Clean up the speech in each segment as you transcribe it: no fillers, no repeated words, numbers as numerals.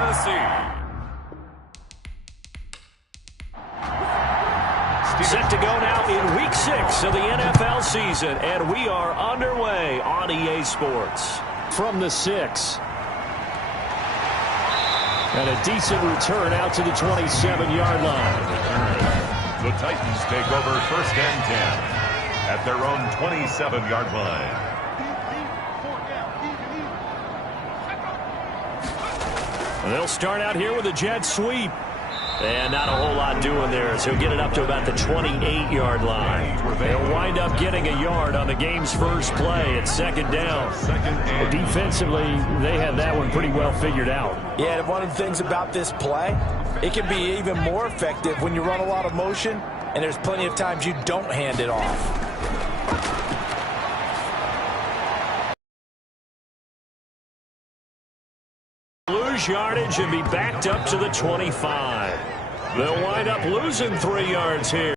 Tennessee. Set to go now in Week 6 of the NFL season, and we are underway on EA Sports. From the 6. And a decent return out to the 27-yard line. The Titans take over 1st and 10 at their own 27-yard line. And they'll start out here with a jet sweep. And not a whole lot doing there, so he'll get it up to about the 28-yard line. They'll wind up getting a yard on the game's first play at 2nd down. Well, defensively, they have that one pretty well figured out. Yeah, and one of the things about this play, it can be even more effective when you run a lot of motion, and there's plenty of times you don't hand it off. Yardage and be backed up to the 25. They'll wind up losing 3 yards here.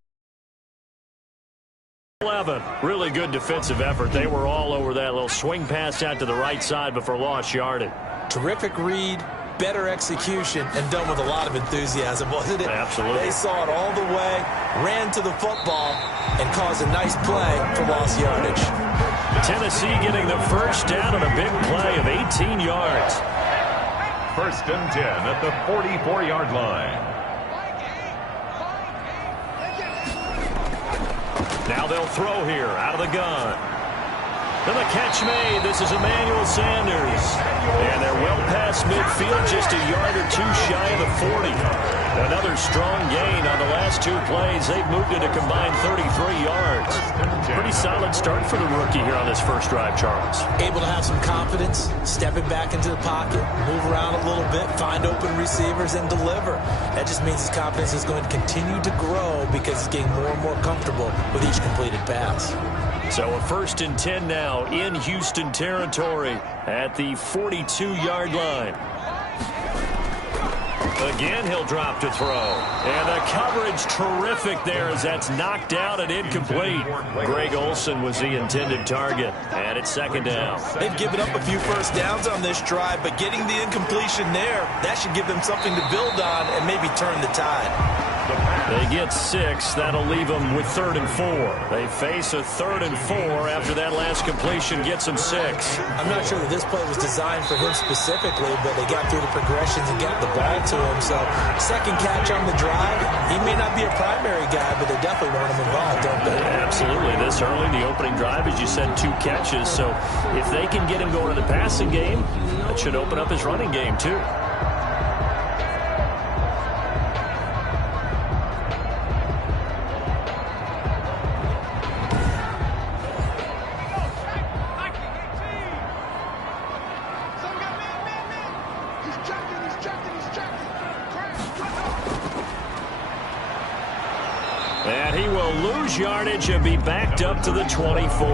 11. Really good defensive effort. They were all over that little swing pass out to the right side before lost yardage. Terrific read, better execution, and done with a lot of enthusiasm, wasn't it? Absolutely. They saw it all the way, ran to the football, and caused a nice play for lost yardage. Tennessee getting the first down on a big play of 18 yards. 1st and 10 at the 44-yard line. Now they'll throw here out of the gun. And the catch made. This is Emmanuel Sanders. And they're well past midfield, just a yard or two shy of the 40. Another strong gain on the last 2 plays. They've moved it a combined 33 yards. Pretty solid start for the rookie here on this first drive, Charles. Able to have some confidence, stepping back into the pocket, move around a little bit, find open receivers, and deliver. That just means his confidence is going to continue to grow because he's getting more and more comfortable with each completed pass. So a 1st and 10 now in Houston territory at the 42-yard line. Again, he'll drop to throw. And the coverage terrific there as that's knocked out and incomplete. Greg Olsen was the intended target. And it's 2nd down. They've given up a few first downs on this drive, but getting the incompletion there, that should give them something to build on and maybe turn the tide. They get 6. That'll leave them with 3rd and 4. They face a 3rd and 4 after that last completion gets them 6. I'm not sure that this play was designed for him specifically, but they got through the progressions and got the ball to him. So 2nd catch on the drive. He may not be a primary guy, but they definitely want him involved, don't they? Absolutely. This early, the opening drive, as you said, 2 catches. So if they can get him going in the passing game, that should open up his running game too. And he will lose yardage and be backed up to the 24.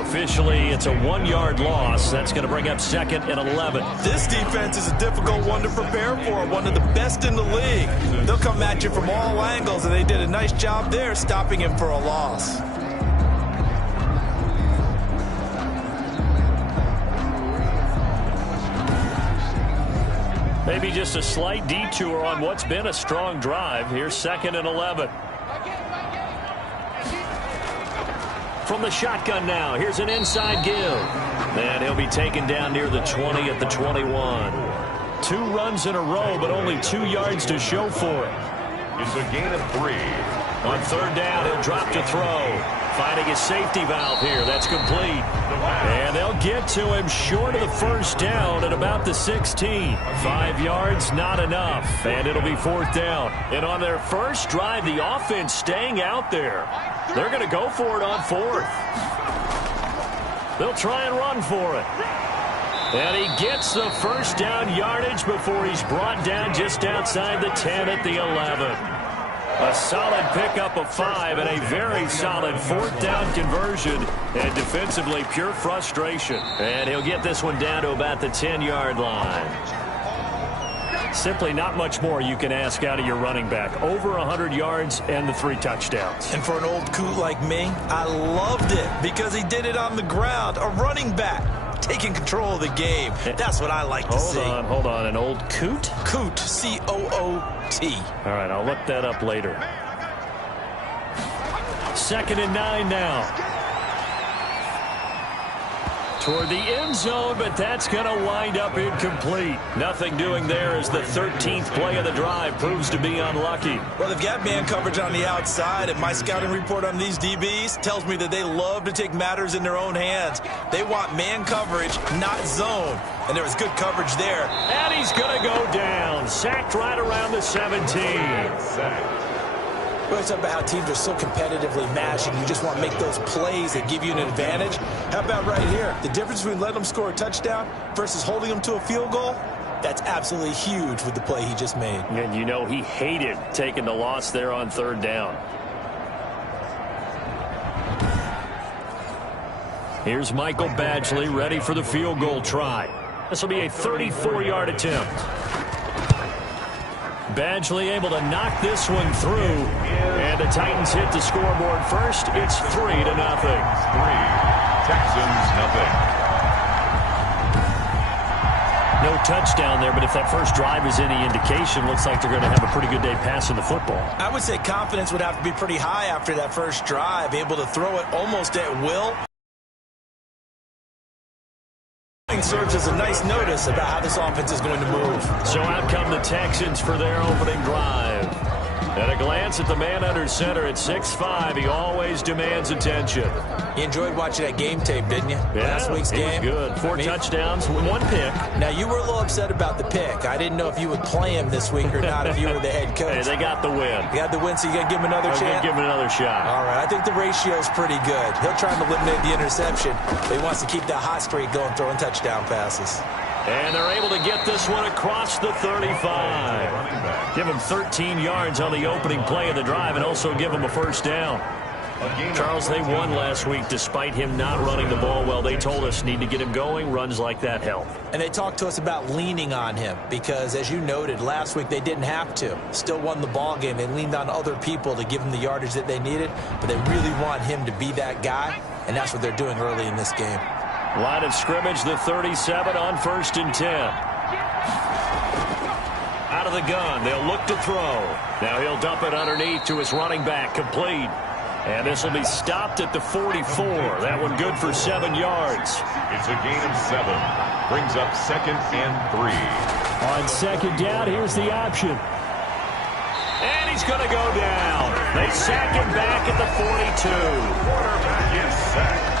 Officially, it's a 1-yard loss. That's going to bring up 2nd and 11. This defense is a difficult one to prepare for, one of the best in the league. They'll come at you from all angles, and they did a nice job there stopping him for a loss. Maybe just a slight detour on what's been a strong drive. Here's 2nd and 11. From the shotgun now, here's an inside give. And he'll be taken down near the 20 at the 21. 2 runs in a row, but only 2 yards to show for it. It's a gain of 3. On 3rd down, he'll drop to throw. Finding his safety valve here. That's complete. And they'll get to him short of the 1st down at about the 16. 5 yards, not enough. And it'll be 4th down. And on their first drive, the offense staying out there. They're going to go for it on 4th. They'll try and run for it. And he gets the 1st down yardage before he's brought down just outside the 10 at the 11. A solid pickup of 5 and a very solid 4th down conversion. And defensively, pure frustration. And he'll get this one down to about the 10-yard line. Simply not much more you can ask out of your running back. Over 100 yards and the 3 touchdowns. And for an old coot like me, I loved it because he did it on the ground. A running back taking control of the game. That's what I like to see. Hold on. An old coot? Coot, C-O-O-T. All right, I'll look that up later. 2nd and 9 now. Toward the end zone, but that's going to wind up incomplete. Nothing doing there as the 13th play of the drive proves to be unlucky. Well, they've got man coverage on the outside, and my scouting report on these DBs tells me that they love to take matters in their own hands. They want man coverage, not zone. And there was good coverage there. And he's going to go down. Sacked right around the 17. We always talk about how teams are so competitively matched and you just want to make those plays that give you an advantage. How about right here? The difference between letting them score a touchdown versus holding them to a field goal, that's absolutely huge with the play he just made. And you know he hated taking the loss there on 3rd down. Here's Michael Badgley ready for the field goal try. This will be a 34-yard attempt. Badgley able to knock this one through, and the Titans hit the scoreboard first. It's 3-0. 3. Texans, nothing. No touchdown there, but if that first drive is any indication, looks like they're going to have a pretty good day passing the football. I would say confidence would have to be pretty high after that first drive, able to throw it almost at will. Serves as a nice notice about how this offense is going to move. So out come the Texans for their opening drive. At a glance at the man under center at 6'5", he always demands attention. You enjoyed watching that game tape, didn't you? Yeah, Last week's game. It was good. 4 touchdowns, 1 pick. Now, you were a little upset about the pick. I didn't know if you would play him this week or not if you were the head coach. Hey, they got the win. You got the win, so you got to give him another chance? Give him another shot. All right, I think the ratio's pretty good. He'll try to eliminate the interception, but he wants to keep that hot streak going, throwing touchdown passes. And they're able to get this one across the 35. Give him 13 yards on the opening play of the drive and also give him a first down. Charles, they won last week despite him not running the ball well. They told us need to get him going. Runs like that help. And they talked to us about leaning on him because, as you noted, last week they didn't have to. Still won the ball game. They leaned on other people to give them the yardage that they needed, but they really want him to be that guy, and that's what they're doing early in this game. Line of scrimmage, the 37 on 1st and 10. Out of the gun, they'll look to throw. Now he'll dump it underneath to his running back, complete. And this will be stopped at the 44. That one good for 7 yards. It's a gain of 7. Brings up 2nd and 3. On 2nd down, here's the option. And he's going to go down. They sack him back at the 42. Quarterback is sacked.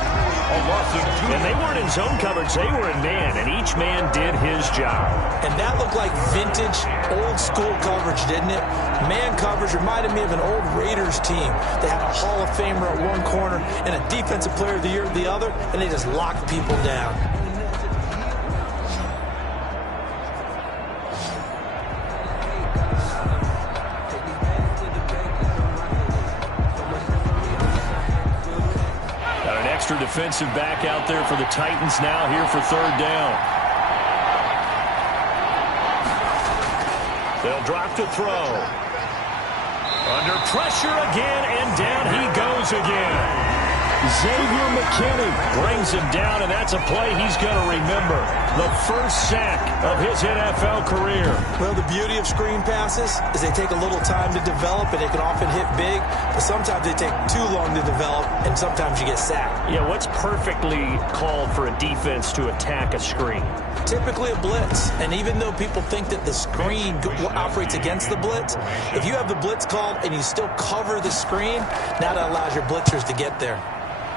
A loss of 2. And they weren't in zone coverage. They were in man, and each man did his job. And that looked like vintage, old-school coverage, didn't it? Man coverage reminded me of an old Raiders team. They had a Hall of Famer at one corner and a Defensive Player of the Year at the other, and they just locked people down. Defensive back out there for the Titans now here for 3rd down. They'll drop to throw. Under pressure again, and down he goes again. Xavier McKinney brings him down, and that's a play he's going to remember. The first sack of his NFL career. Well, the beauty of screen passes is they take a little time to develop, and they can often hit big, but sometimes they take too long to develop, and sometimes you get sacked. Yeah, what's perfectly called for a defense to attack a screen? Typically a blitz, and even though people think that the screen operates against the blitz, if you have the blitz called and you still cover the screen, now that allows your blitzers to get there.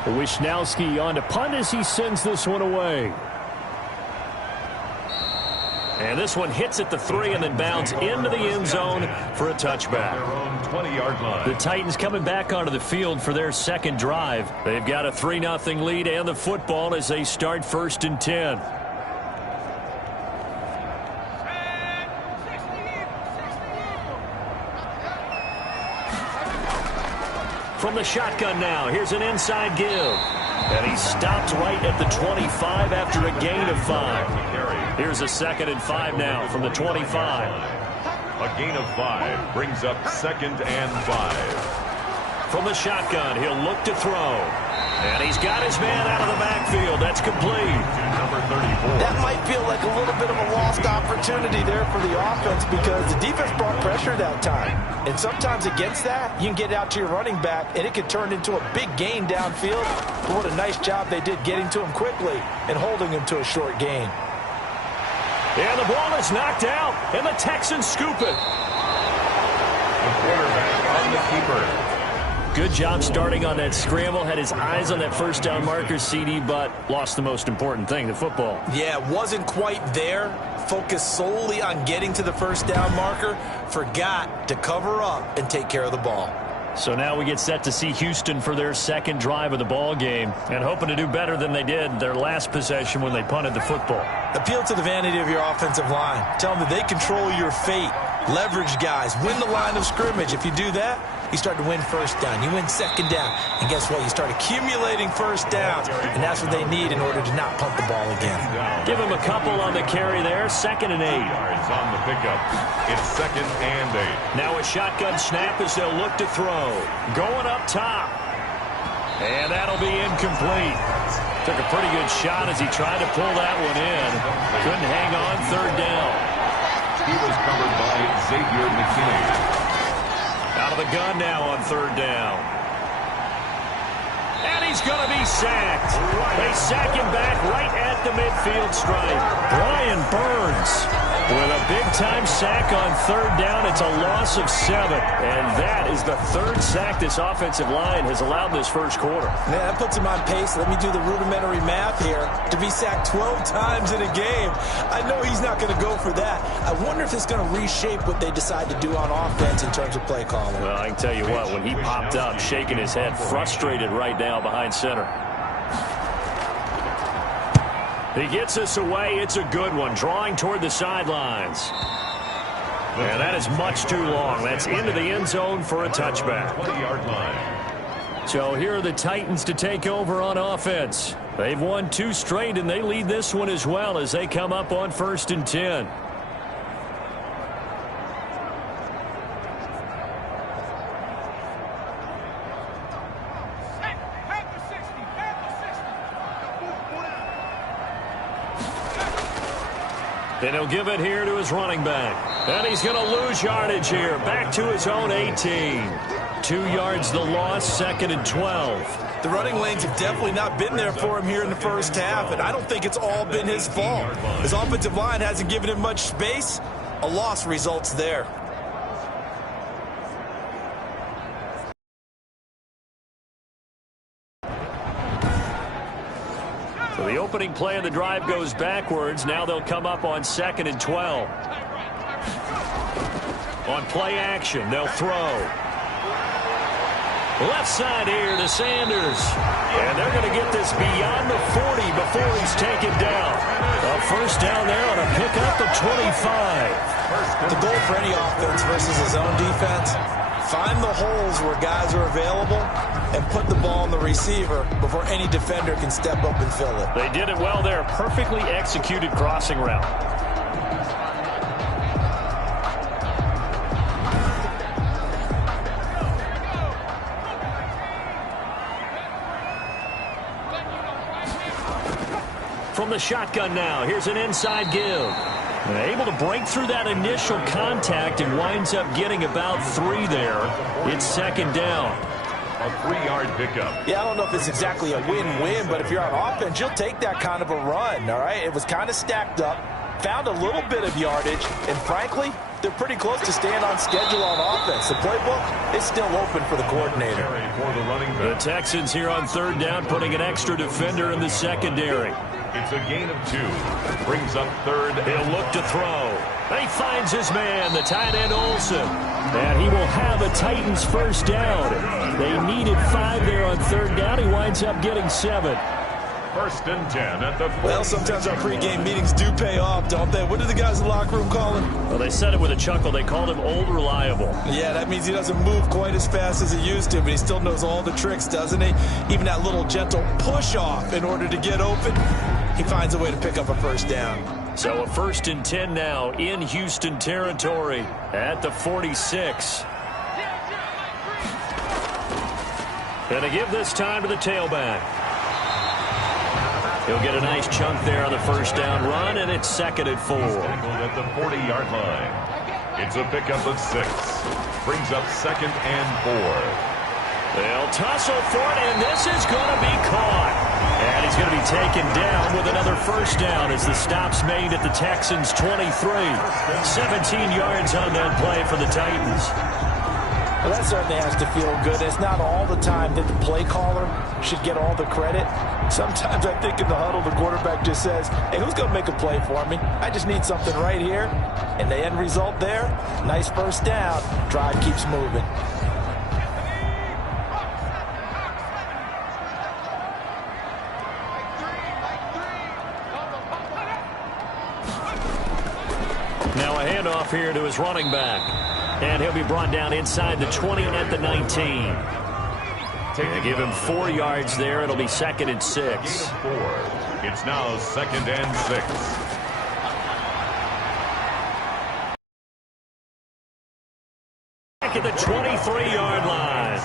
Wisnowski on to punt as he sends this one away. And this one hits at the 3 and then bounds into the end zone for a touchback. Their own 20-yard line. The Titans coming back onto the field for their 2nd drive. They've got a 3-0 lead and the football as they start 1st and 10. From the shotgun now, here's an inside give. And he stopped right at the 25 after a gain of 5. Here's a 2nd and 5 now from the 25. A gain of 5 brings up 2nd and 5. From the shotgun, he'll look to throw. And he's got his man out of the backfield. That's complete. Number 34. That might feel like a little bit of a lost opportunity there for the offense because the defense brought pressure that time. And sometimes against that, you can get out to your running back, and it could turn into a big gain downfield. But what a nice job they did getting to him quickly and holding him to a short gain. And the ball is knocked out, and the Texans scoop it. The quarterback on the keeper. Good job starting on that scramble. Had his eyes on that first down marker, CD, but lost the most important thing, the football. Yeah, wasn't quite there. Focused solely on getting to the first down marker. Forgot to cover up and take care of the ball. So now we get set to see Houston for their second drive of the ball game and hoping to do better than they did their last possession when they punted the football. Appeal to the vanity of your offensive line. Tell them that they control your fate. Leverage guys. Win the line of scrimmage. If you do that, you start to win first down. You win second down. And guess what? You start accumulating first downs. And that's what they need in order to not punt the ball again. Give them a couple on the carry there. 2nd and 8. Yards on the pickup. It's 2nd and 8. Now a shotgun snap as they'll look to throw. Going up top. And that'll be incomplete. Took a pretty good shot as he tried to pull that one in. Couldn't hang on 3rd down. He was covered by Xavier McKinney. Out of the gun now on 3rd down. And he's going to be sacked. They sack him back right at the midfield stripe. Brian Burns with a big-time sack on 3rd down. It's a loss of 7. And that is the 3rd sack this offensive line has allowed this first quarter. Man, that puts him on pace. Let me do the rudimentary math here. To be sacked 12 times in a game. I know he's not going to go for that. I wonder if it's going to reshape what they decide to do on offense in terms of play calling. Well, I can tell you what, when he popped up, shaking his head, frustrated right now behind center. He gets us away. It's a good one. Drawing toward the sidelines. And that is much too long. That's into the end zone for a touchback. 20-yard line. So here are the Titans to take over on offense. They've won 2 straight, and they lead this one as well as they come up on 1st and 10. And he'll give it here to his running back. And he's going to lose yardage here. Back to his own 18. 2 yards the loss, 2nd and 12. The running lanes have definitely not been there for him here in the first half, and I don't think it's all been his fault. His offensive line hasn't given him much space. A loss results there. So the opening play of the drive goes backwards. Now they'll come up on 2nd and 12. On play action, they'll throw. Left side here to Sanders. And they're going to get this beyond the 40 before he's taken down. A first down there on a pickup of 25. The goal for any offense versus his own defense, find the holes where guys are available and put the ball on the receiver before any defender can step up and fill it. They did it well there. Perfectly executed crossing route. From the shotgun now, here's an inside give. Able to break through that initial contact and winds up getting about 3 there. It's 2nd down. A 3-yard pickup. Yeah, I don't know if it's exactly a win-win, but if you're on offense, you'll take that kind of a run, all right? It was kind of stacked up, found a little bit of yardage, and frankly, they're pretty close to staying on schedule on offense. The playbook is still open for the coordinator. For the running back. The Texans here on 3rd down, putting an extra defender in the secondary. It's a gain of 2. Brings up 3rd. He'll look to throw. He finds his man, the tight end Olsen. And he will have a Titans first down. They needed 5 there on 3rd down. He winds up getting 7. 1st and 10 at the 40. Well, sometimes our pregame meetings do pay off, don't they? What do the guys in the locker room call him? Well, they said it with a chuckle. They called him Old Reliable. Yeah, that means he doesn't move quite as fast as he used to, but he still knows all the tricks, doesn't he? Even that little gentle push-off in order to get open, he finds a way to pick up a first down. So a 1st and 10 now in Houston territory at the 46. And to give this time to the tailback. He'll get a nice chunk there on the first down run, and it's 2nd and 4. He's tackled at the 40-yard line. It's a pickup of 6. Brings up 2nd and 4. They'll tussle for it, and this is going to be caught. And he's going to be taken down with another first down as the stop's made at the Texans' 23. 17 yards on that play for the Titans. Well, that certainly has to feel good. It's not all the time that the play caller should get all the credit. Sometimes I think in the huddle, the quarterback just says, hey, who's going to make a play for me? I just need something right here. And the end result there, nice first down. Drive keeps moving. Now a handoff here to his running back. And he'll be brought down inside the 20 and at the 19. They give him 4 yards there. It'll be 2nd and 6. It's now 2nd and 6. Back at the 23-yard line.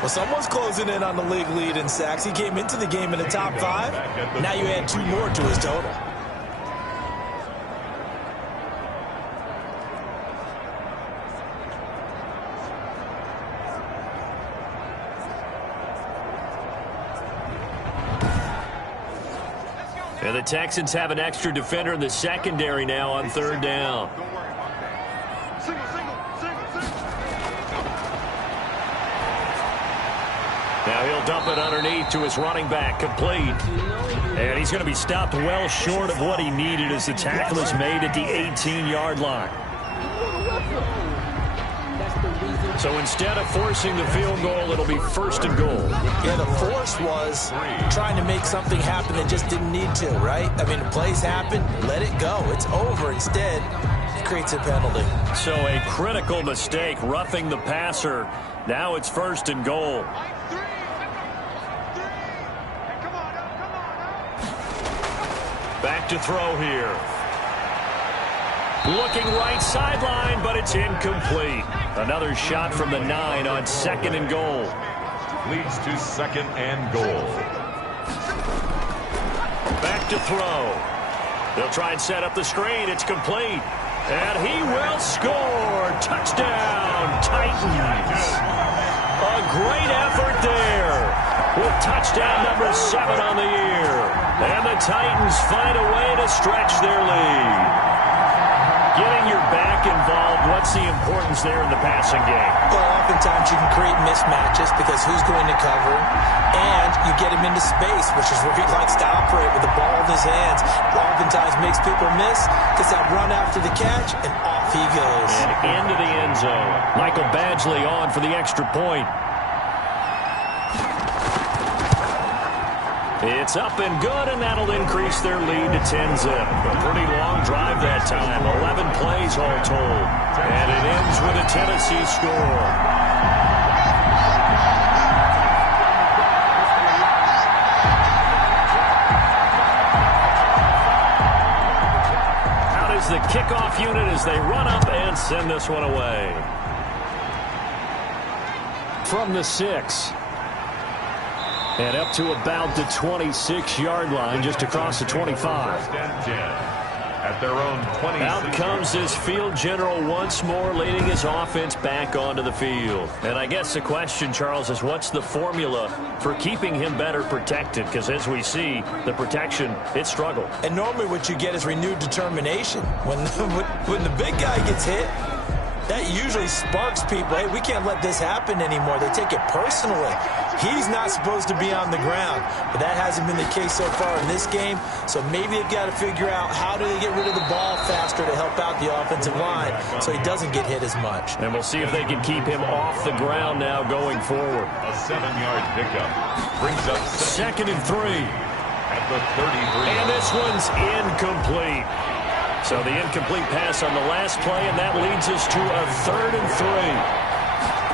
Well, someone's closing in on the league lead in sacks. He came into the game in the top 5. Now you add 2 more to his total. And the Texans have an extra defender in the secondary now on 3rd down. Now he'll dump it underneath to his running back, complete. And he's going to be stopped well short of what he needed as the tackle is made at the 18-yard line. So instead of forcing the field goal, it'll be 1st and goal. Yeah, the force was trying to make something happen that just didn't need to, right? I mean, the plays happen, let it go. It's over. Instead, it creates a penalty. So a critical mistake, roughing the passer. Now it's 1st and goal. Back to throw here. Looking right sideline, but it's incomplete. Another shot from the 9 on 2nd and goal. Leads to 2nd and goal. Back to throw. They'll try and set up the screen. It's complete. And he will score. Touchdown, Titans. A great effort there with touchdown number 7 on the year. And the Titans find a way to stretch their lead. Getting your back involved, what's the importance there in the passing game? Well, oftentimes you can create mismatches because who's going to cover him, and you get him into space, which is where he likes to operate with the ball in his hands. Oftentimes makes people miss, gets that run after the catch, and off he goes. And into the end zone. Michael Badgley on for the extra point. It's up and good, and that'll increase their lead to 10-zip. A pretty long drive that time, 11 plays all told. And it ends with a Tennessee score. Out is the kickoff unit as they run up and send this one away. From the 6. And up to about the 26-yard line, just across the 25. At their own 26. Out comes his field general once more, leading his offense back onto the field. And I guess the question, Charles, is what's the formula for keeping him better protected? Because as we see, the protection, it struggled. And normally what you get is renewed determination. When the big guy gets hit, that usually sparks people. Hey, we can't let this happen anymore. They take it personally. He's not supposed to be on the ground, but that hasn't been the case so far in this game. So maybe they've got to figure out how do they get rid of the ball faster to help out the offensive line so he doesn't get hit as much. And we'll see if they can keep him off the ground now going forward. A 7-yard pickup brings up 2nd and 3. At the 33. And this one's incomplete. So the incomplete pass on the last play, and that leads us to a 3rd and 3.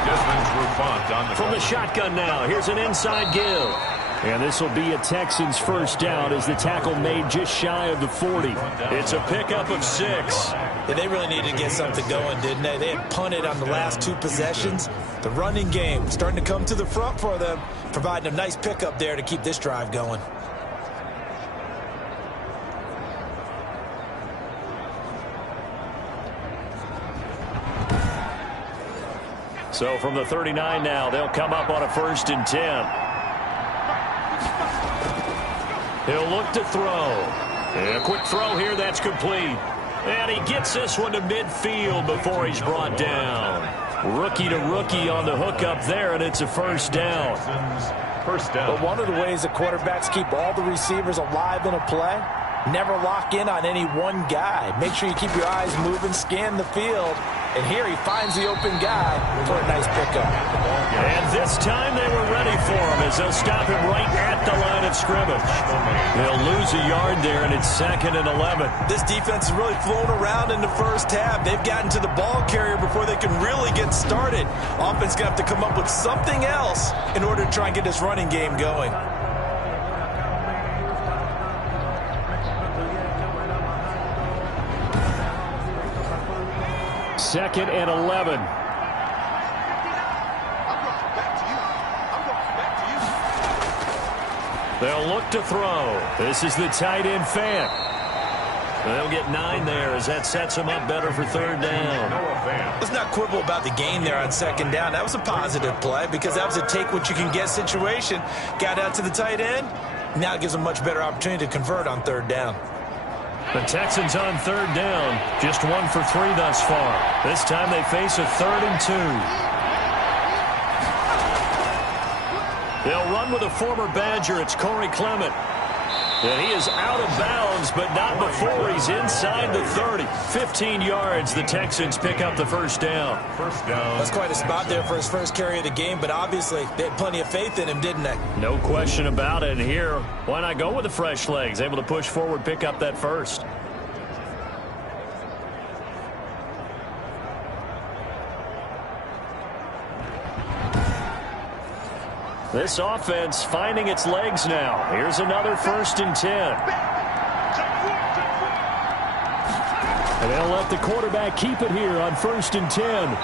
Desmond Trufant on the From the shotgun now, here's an inside give. And this will be a Texans first down as the tackle made just shy of the 40. It's a pickup of 6. Yeah, they really needed to get something going, didn't they? They had punted on the last 2 possessions. The running game starting to come to the front for them, providing a nice pickup there to keep this drive going. So from the 39 now, they'll come up on a 1st and 10. He'll look to throw. And a quick throw here, that's complete. And he gets this one to midfield before he's brought down. Rookie to rookie on the hookup there, and it's a 1st down. First down. But one of the ways that quarterbacks keep all the receivers alive in a play, never lock in on any one guy. Make sure you keep your eyes moving, scan the field. And here he finds the open guy for a nice pickup. And this time they were ready for him as they'll stop him right at the line of scrimmage. They'll lose a yard there, and it's 2nd and 11. This defense has really flown around in the first half. They've gotten to the ball carrier before they can really get started. Offense going to have to come up with something else in order to try and get this running game going. Second and 11. They'll look to throw. This is the tight end Fant. They'll get 9 there as that sets them up better for 3rd down. Let's not quibble about the gain there on 2nd down. That was a positive play because that was a take-what-you-can-get situation. Got out to the tight end. Now it gives them a much better opportunity to convert on 3rd down. The Texans on 3rd down. Just 1 for 3 thus far. This time they face a 3rd and 2. They'll run with a former Badger. It's Corey Clement. And he is out of bounds, but not before he's inside the 30. 15 yards, the Texans pick up the 1st down. That's quite a spot there for his first carry of the game, but obviously they had plenty of faith in him, didn't they? No question about it. And here, why not go with the fresh legs? Able to push forward, pick up that 1st. This offense finding its legs now. Here's another 1st and 10. And they'll let the quarterback keep it here on 1st and 10.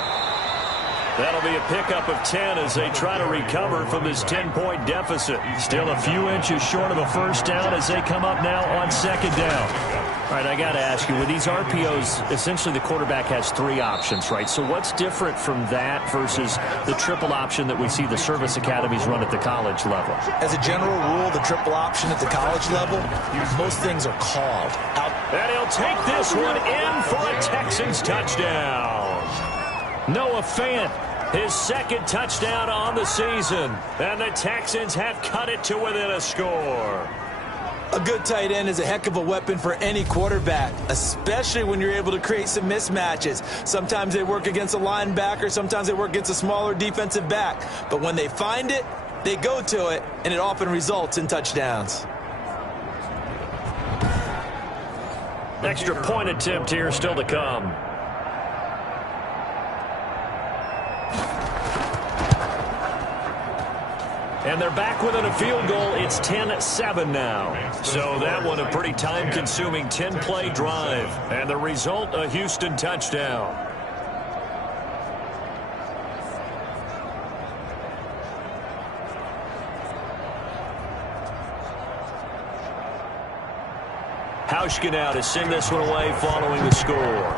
That'll be a pickup of 10 as they try to recover from this 10-point deficit. Still a few inches short of a 1st down as they come up now on 2nd down. All right, I got to ask you, with these RPOs, essentially the quarterback has 3 options, right? So what's different from that versus the triple option that we see the service academies run at the college level? As a general rule, the triple option at the college level, most things are called out. And he'll take this one in for a Texans touchdown. Noah Fant, his 2nd touchdown on the season. And the Texans have cut it to within a score. A good tight end is a heck of a weapon for any quarterback, especially when you're able to create some mismatches. Sometimes they work against a linebacker, sometimes they work against a smaller defensive back. But when they find it, they go to it, and it often results in touchdowns. Extra point attempt here still to come. And they're back within a field goal. It's 10-7 now. So that one a pretty time-consuming 10-play drive. And the result, a Houston touchdown. Hauschka now to send this one away following the score.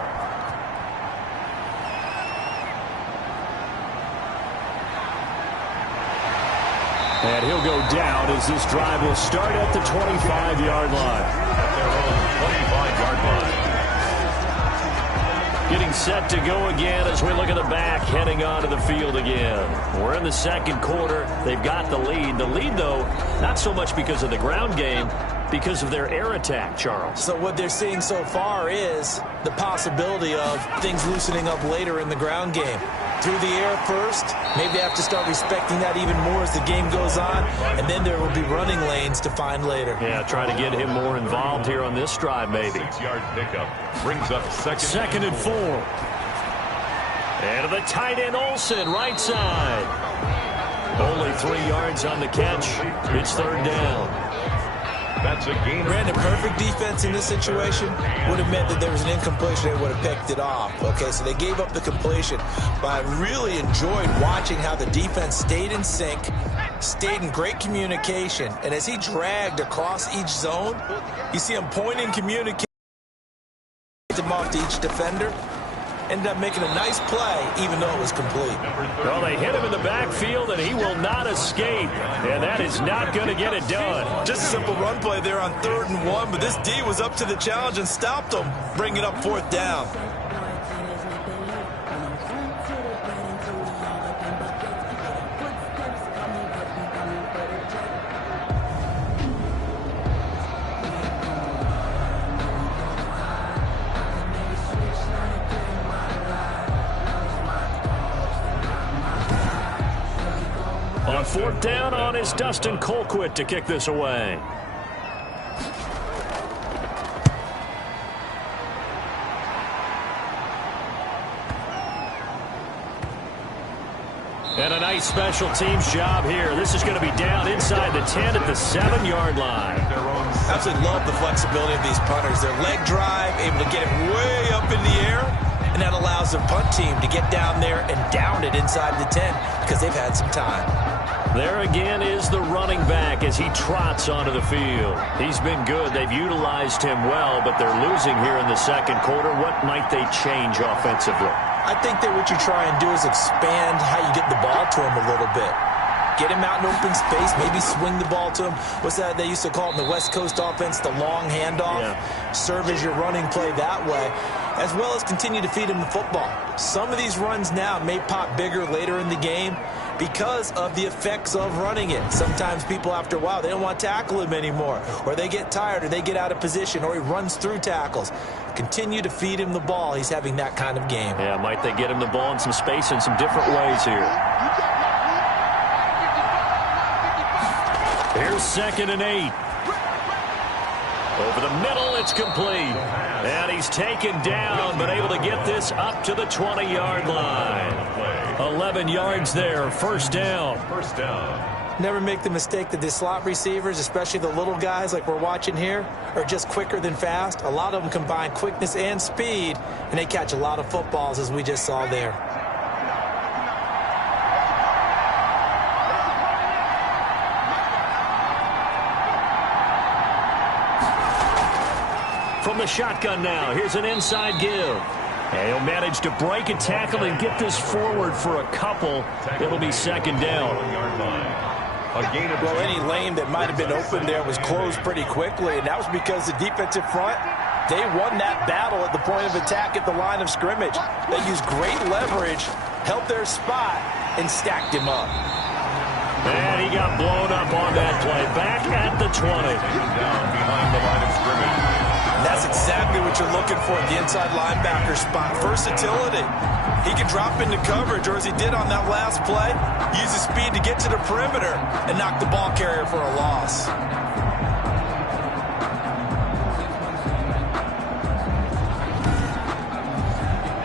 And he'll go down as this drive will start at the 25-yard line. At their own 25-yard line. Getting set to go again as we look at the back, heading onto the field again. We're in the 2nd quarter. They've got the lead. The lead, though, not so much because of the ground game, because of their air attack, Charles. So what they're seeing so far is the possibility of things loosening up later in the ground game. Through the air first, maybe they have to start respecting that even more as the game goes on, and then there will be running lanes to find later. Yeah, try to get him more involved here on this drive, maybe. 6-yard pickup brings up 2nd and 4. And to the tight end, Olsen, right side. Only 3 yards on the catch. It's 3rd down. That's a gain. Brandon, perfect defense in this situation would have meant that there was an incompletion. They would have picked it off. Okay, so they gave up the completion. But I really enjoyed watching how the defense stayed in sync, stayed in great communication. And as he dragged across each zone, you see him pointing, communicating him off to each defender. ended up making a nice play, even though it was complete. Well, they hit him in the backfield, and he will not escape. And that is not going to get it done. Just a simple run play there on 3rd and 1, but this D was up to the challenge and stopped him, bringing up 4th down. On 4th down on is Dustin Colquitt to kick this away. And a nice special teams job here. This is going to be down inside the 10 at the 7-yard line. Absolutely love the flexibility of these punters. Their leg drive, able to get it way up in the air, and that allows the punt team to get down there and down it inside the 10 because they've had some time. There again is the running back as he trots onto the field. He's been good. They've utilized him well, but they're losing here in the 2nd quarter. What might they change offensively? I think that what you try and do is expand how you get the ball to him a little bit. Get him out in open space, maybe swing the ball to him. What's that they used to call it in the West Coast offense, the long handoff? Yeah. Serve as your running play that way, as well as continue to feed him the football. Some of these runs now may pop bigger later in the game because of the effects of running it. Sometimes people, after a while, they don't want to tackle him anymore, or they get tired, or they get out of position, or he runs through tackles. Continue to feed him the ball. He's having that kind of game. Yeah, might they get him the ball in some space in some different ways here. Here's 2nd and 8. Over the middle, it's complete. And he's taken down, but able to get this up to the 20-yard line. 11 yards there, 1st down. First down. Never make the mistake that the slot receivers, especially the little guys like we're watching here, are just quicker than fast. A lot of them combine quickness and speed, and they catch a lot of footballs, as we just saw there. From the shotgun now, here's an inside give. And he'll manage to break a tackle and get this forward for a couple. It'll be 2nd down. Well, any lane that might have been open there was closed pretty quickly, and that was because the defensive front, they won that battle at the point of attack at the line of scrimmage. They used great leverage, held their spot, and stacked him up. And he got blown up on that play. Back at the 20. Down behind the line of scrimmage. That's exactly what you're looking for at the inside linebacker spot. Versatility. He can drop into coverage, or as he did on that last play, use his speed to get to the perimeter and knock the ball carrier for a loss.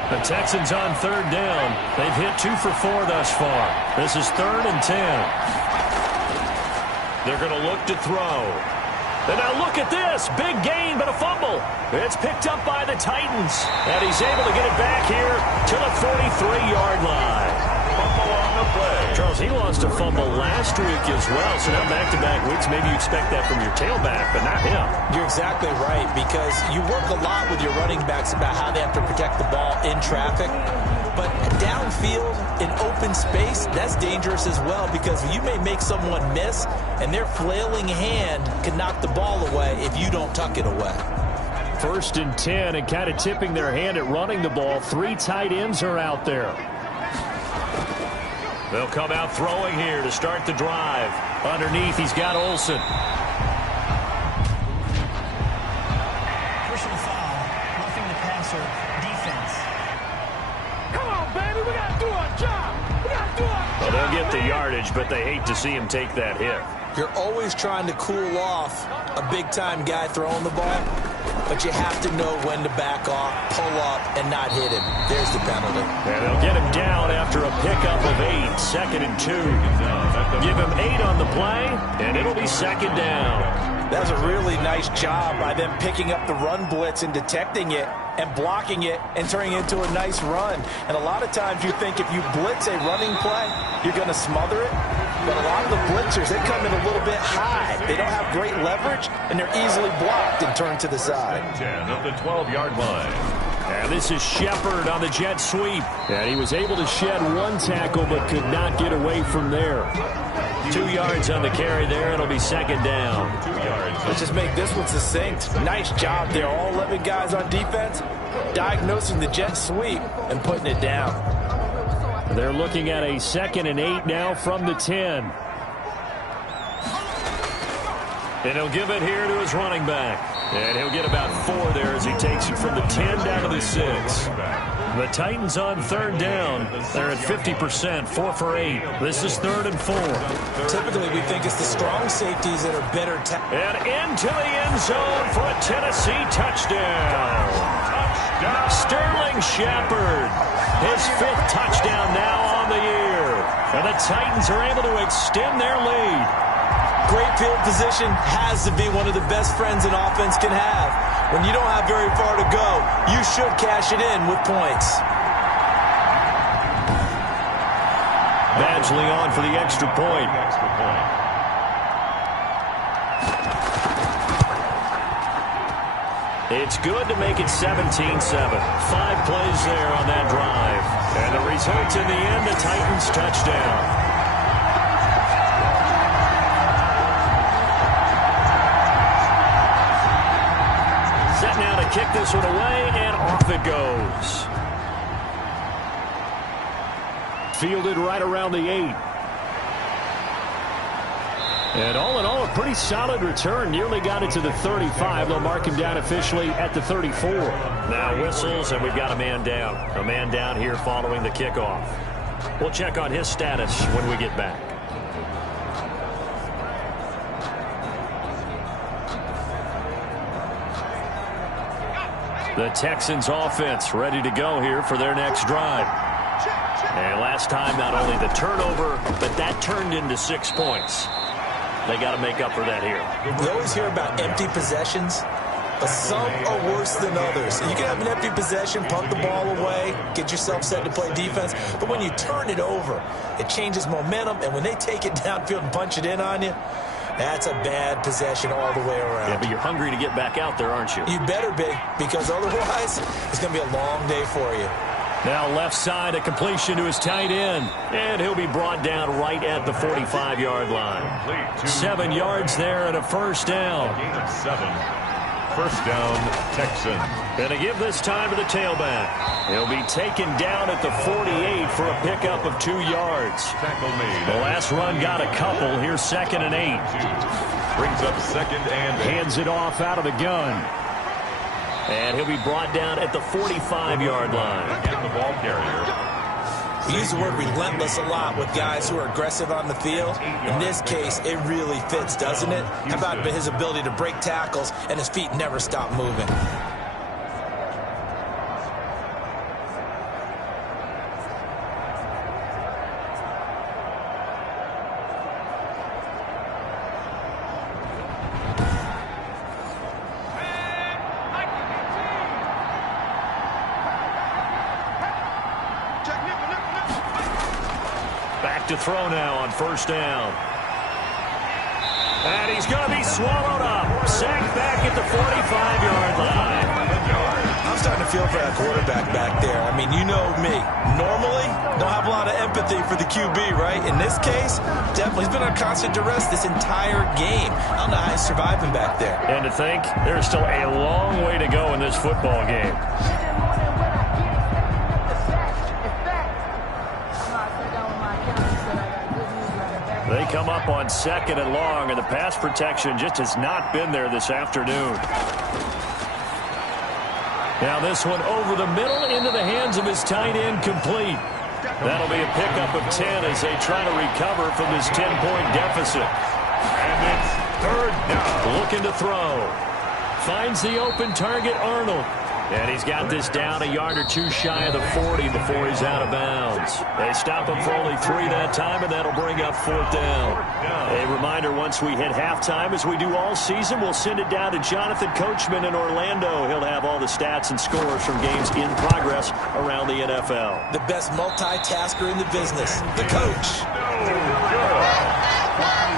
The Texans on 3rd down. They've hit 2 for 4 thus far. This is 3rd and 10. They're going to look to throw. And now look at this. Big gain, but a fumble. It's picked up by the Titans. And he's able to get it back here to the 43-yard line. Fumble on the play. Charles, he lost a fumble last week as well. So now back-to-back weeks, maybe you expect that from your tailback, but not him. You're exactly right, because you work a lot with your running backs about how they have to protect the ball in traffic. But downfield in open space, that's dangerous as well, because you may make someone miss, and their flailing hand can knock the ball away if you don't tuck it away. 1st and 10, and kind of tipping their hand at running the ball. 3 tight ends are out there. They'll come out throwing here to start the drive. Underneath, he's got Olsen. Personal foul, roughing the passer, defense. Come on, baby, we got to do our job. We got to do our job. Well, they'll get the yardage, but they hate to see him take that hit. You're always trying to cool off a big-time guy throwing the ball, but you have to know when to back off, pull up, and not hit him. There's the penalty. And they'll get him down after a pickup of 8, 2nd and 2. Give him 8 on the play, and it'll be 2nd down. That was a really nice job by them picking up the run blitz and detecting it and blocking it and turning it into a nice run. And a lot of times you think if you blitz a running play, you're going to smother it. But a lot of the blitzers, they come in a little bit high. They don't have great leverage, and they're easily blocked and turned to the side. 10 of the 12-yard line. And this is Shepard on the jet sweep. And he was able to shed one tackle but could not get away from there. 2 yards on the carry there. It'll be second down. 2 yards. Let's just make this one succinct. Nice job there. All 11 guys on defense diagnosing the jet sweep and putting it down. They're looking at a 2nd and 8 now from the 10. And he'll give it here to his running back. And he'll get about 4 there as he takes it from the 10 down to the 6. The Titans on 3rd down. They're at 50%, 4 for 8. This is 3rd and 4. Typically, we think it's the strong safeties that are better. And into the end zone for a Tennessee touchdown. Sterling Shepard, his 5th touchdown now on the year. And the Titans are able to extend their lead. Great field position has to be one of the best friends an offense can have. When you don't have very far to go, you should cash it in with points. Badgley on for the extra point. It's good to make it 17-7. 5 plays there on that drive. And the result in the end, the Titans touchdown. Set now to kick this one away, and off it goes. Fielded right around the 8. And all in all, a pretty solid return. Nearly got it to the 35. They'll mark him down officially at the 34. Now whistles, and we've got a man down. A man down here following the kickoff. We'll check on his status when we get back. The Texans offense ready to go here for their next drive. And last time, not only the turnover, but that turned into 6 points. They got to make up for that here. We always hear about empty possessions, but some are worse than others. You can have an empty possession, punt the ball away, get yourself set to play defense, but when you turn it over, it changes momentum, and when they take it downfield and punch it in on you, that's a bad possession all the way around. Yeah, but you're hungry to get back out there, aren't you? You better be, because otherwise, it's going to be a long day for you. Now left side, a completion to his tight end. And he'll be brought down right at the 45-yard line. 7 yards there and a first down. Gain of 7. First down, Texans. Going to give this time to the tailback. He'll be taken down at the 48 for a pickup of 2 yards. Tackle made. The last run got a couple. Here's 2nd and 8. Brings up 2nd and 8. Hands it off out of the gun. And he'll be brought down at the 45-yard line. And the ball carrier. We use the word relentless a lot with guys who are aggressive on the field. In this case, it really fits, doesn't it? How about his ability to break tackles and his feet never stop moving? To throw now on first down. And he's going to be swallowed up. Sacked back at the 45-yard line. I'm starting to feel for that quarterback back there. I mean, you know me. Normally, don't have a lot of empathy for the QB, right? In this case, definitely he's been on constant duress this entire game. I don't know how he's surviving back there. And to think, there's still a long way to go in this football game. They come up on 2nd and long, and the pass protection just has not been there this afternoon. Now this one over the middle into the hands of his tight end, complete. That'll be a pickup of 10 as they try to recover from this 10-point deficit. And it's 3rd down. Looking to throw. Finds the open target, Arnold. And he's got this down a yard or two shy of the 40 before he's out of bounds. They stop him for only 3 that time, and that'll bring up 4th down. A reminder, once we hit halftime, as we do all season, we'll send it down to Jonathan Coachman in Orlando. He'll have all the stats and scores from games in progress around the NFL. The best multitasker in the business, the coach.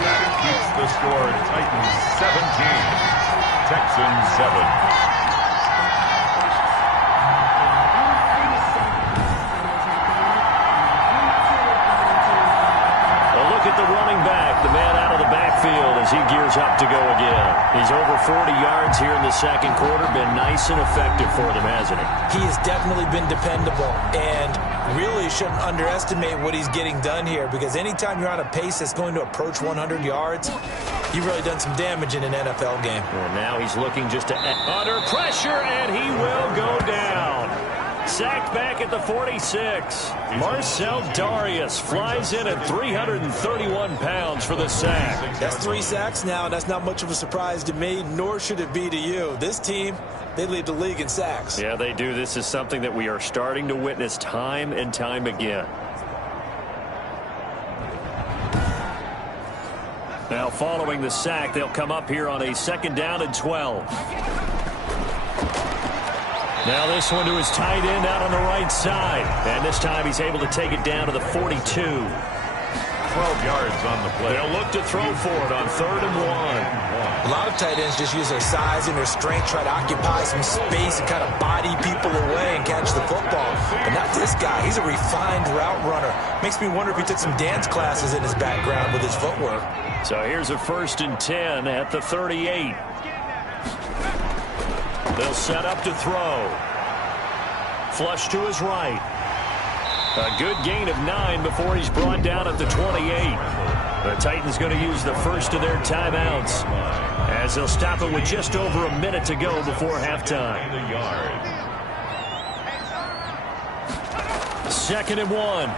That keeps the score. Titans 17, Texans 7. brings up to go again. He's over 40 yards here in the second quarter. Been nice and effective for them, hasn't he? He has definitely been dependable, and really shouldn't underestimate what he's getting done here, because anytime you're on a pace that's going to approach 100 yards, you've really done some damage in an NFL game. And now he's looking just to under pressure, and he will go down. Sacked back at the 46. Marcell Dareus flies in at 331 pounds for the sack. That's 3 sacks now, and that's not much of a surprise to me, nor should it be to you. This team, they lead the league in sacks. Yeah, they do. This is something that we are starting to witness time and time again. Now, following the sack, they'll come up here on a 2nd down and 12. Now this one to his tight end out on the right side. And this time he's able to take it down to the 42. 12 yards on the play. They'll look to throw for it on 3rd and 1. A lot of tight ends just use their size and their strength, try to occupy some space and kind of body people away and catch the football. But not this guy. He's a refined route runner. Makes me wonder if he took some dance classes in his background with his footwork. So here's a 1st and 10 at the 38. They'll set up to throw. Flush to his right. A good gain of 9 before he's brought down at the 28. The Titans going to use the first of their timeouts, as they'll stop it with just over a minute to go before halftime. 2nd and 1.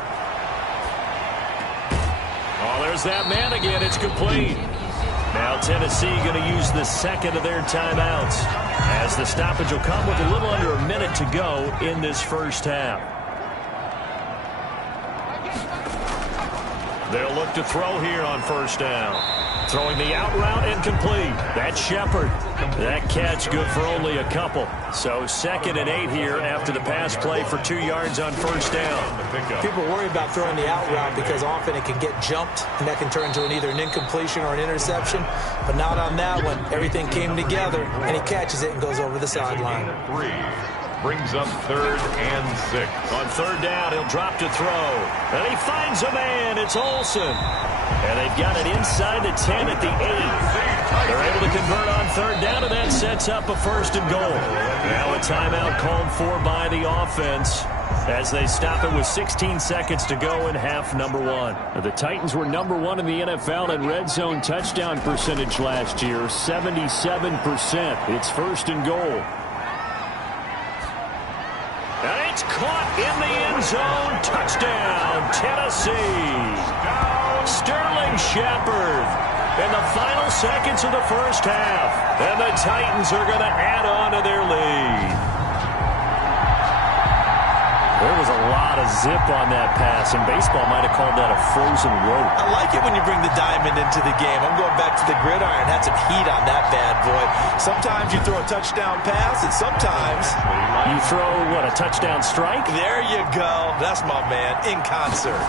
Oh, there's that man again. It's complete. Now Tennessee going to use the 2nd of their timeouts, as the stoppage will come with a little under a minute to go in this first half. They'll look to throw here on 1st down. Throwing the out route incomplete. That's Shepard. That catch good for only a couple. So 2nd and 8 here after the pass play for 2 yards on 1st down. People worry about throwing the out route because often it can get jumped, and that can turn into either an incompletion or an interception. But not on that one. Everything came together, and he catches it and goes over the sideline. Brings up 3rd and 6. On 3rd down, he'll drop to throw. And he finds a man. It's Olsen. And they've got it inside the 10 at the 8. They're able to convert on 3rd down, and that sets up a 1st and goal. Now a timeout called for by the offense, as they stop it with 16 seconds to go in half number 1. The Titans were number 1 in the NFL in red zone touchdown percentage last year, 77%. It's 1st and goal. And it's caught in the end zone. Touchdown, Tennessee. Sterling Shepard in the final seconds of the first half. And the Titans are going to add on to their lead. There was a lot of zip on that pass, and baseball might have called that a frozen rope. I like it when you bring the diamond into the game. I'm going back to the gridiron. Had some heat on that bad boy. Sometimes you throw a touchdown pass, and sometimes you throw, what, a touchdown strike? There you go. That's my man, in concert.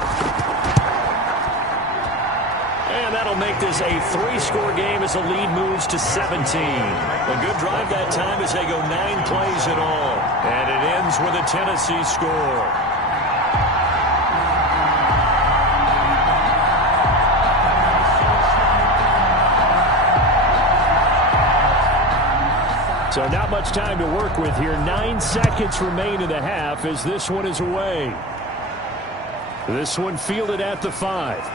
And that'll make this a 3-score game as the lead moves to 17. A good drive that time as they go 9 plays in all. And it ends with a Tennessee score. So not much time to work with here. 9 seconds remain in the half as this one is away. This one fielded at the 5.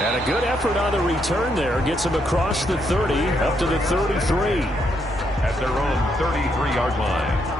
And a good effort on the return there. Gets them across the 30, up to the 33. At their own 33-yard line.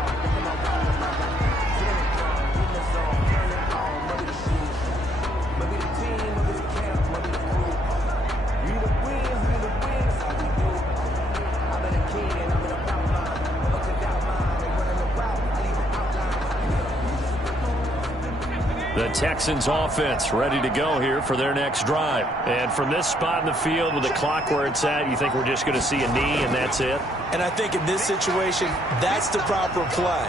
The Texans offense ready to go here for their next drive. And from this spot in the field with the clock where it's at, you think we're just going to see a knee and that's it? And I think in this situation, that's the proper play.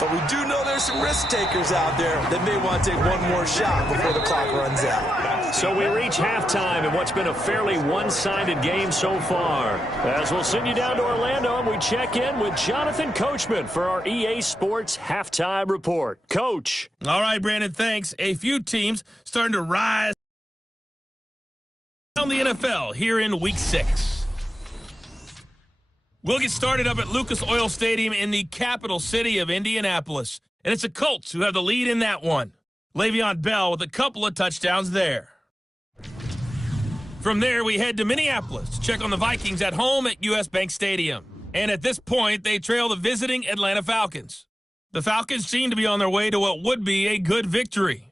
But we do know there's some risk takers out there that may want to take one more shot before the clock runs out. So we reach halftime in what's been a fairly one-sided game so far. As we'll send you down to Orlando and we check in with Jonathan Coachman for our EA Sports Halftime Report. Coach. All right, Brandon, thanks. A few teams starting to rise On the NFL here in Week 6. We'll get started up at Lucas Oil Stadium in the capital city of Indianapolis. And it's the Colts who have the lead in that one. Le'Veon Bell with a couple of touchdowns there. From there, we head to Minneapolis to check on the Vikings at home at US Bank Stadium. And at this point, they trail the visiting Atlanta Falcons. The Falcons seem to be on their way to what would be a good victory.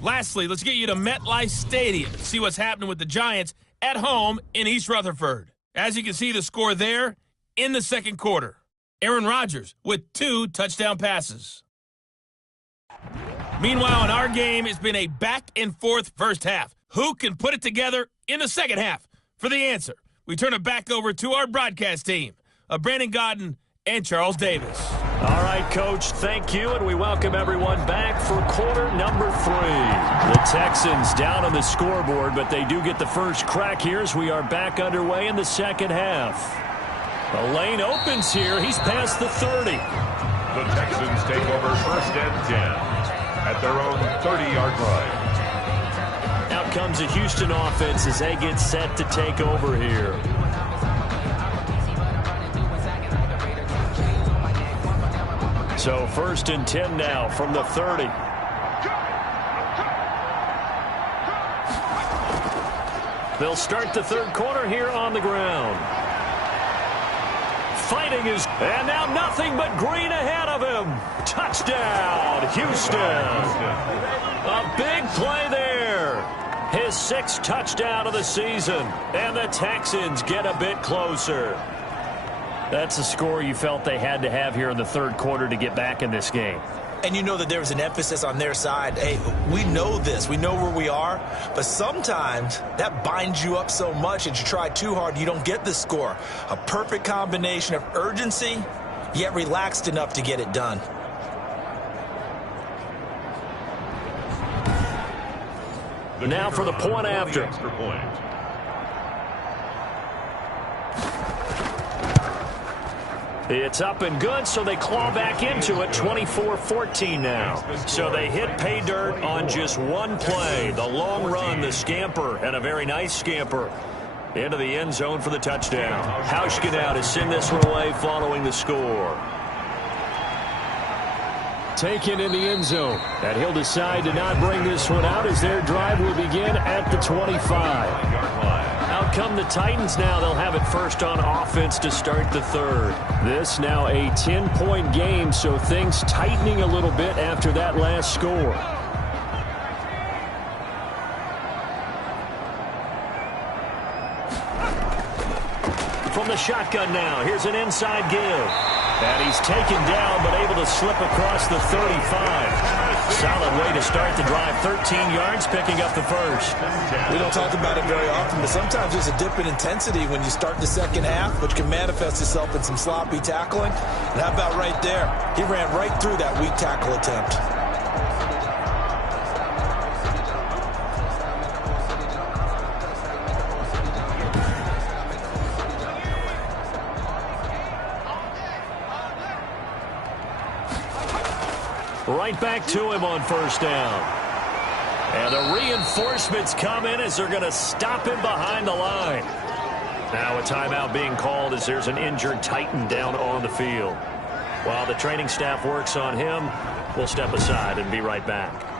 Lastly, let's get you to MetLife Stadium to see what's happening with the Giants at home in East Rutherford. As you can see the score there in the second quarter. Aaron Rodgers with 2 touchdown passes. Meanwhile, in our game, it's been a back-and-forth first half. Who can put it together in the second half? For the answer, we turn it back over to our broadcast team of Brandon Gaudin and Charles Davis. All right, Coach, thank you, and we welcome everyone back for quarter number 3. The Texans down on the scoreboard, but they do get the first crack here as we are back underway in the second half. The lane opens here. He's past the 30. The Texans take over first and 10 at their own 30-yard line. Out comes the Houston offense as they get set to take over here. So first and 10 now from the 30. They'll start the third quarter here on the ground. Fighting is, and now nothing but green ahead of him. Touchdown, Houston. A big play there. His 6th touchdown of the season, and the Texans get a bit closer. That's a score you felt they had to have here in the third quarter to get back in this game. And you know that there was an emphasis on their side. Hey, we know this. We know where we are. But sometimes that binds you up so much that you try too hard, you don't get the score. A perfect combination of urgency, yet relaxed enough to get it done. Now for the point after. Extra point. It's up and good, so they claw back into it, 24-14 now. So they hit pay dirt on just one play. The long run, the scamper, and a very nice scamper into the end zone for the touchdown. Hauschka now to send this one away following the score. Taken in the end zone. And he'll decide to not bring this one out as their drive will begin at the 25. Out come the Titans now. They'll have it first on offense to start the third. This now a 10-point game, so things tightening a little bit after that last score. From the shotgun now, here's an inside give. And he's taken down, but able to slip across the 35. Solid way to start the drive. 13 yards, picking up the first. We don't talk about it very often, but sometimes there's a dip in intensity when you start the second half, which can manifest itself in some sloppy tackling. And how about right there? He ran right through that weak tackle attempt. Right back to him on first down. And the reinforcements come in as they're going to stop him behind the line. Now a timeout being called as there's an injured Titan down on the field. While the training staff works on him, we'll step aside and be right back.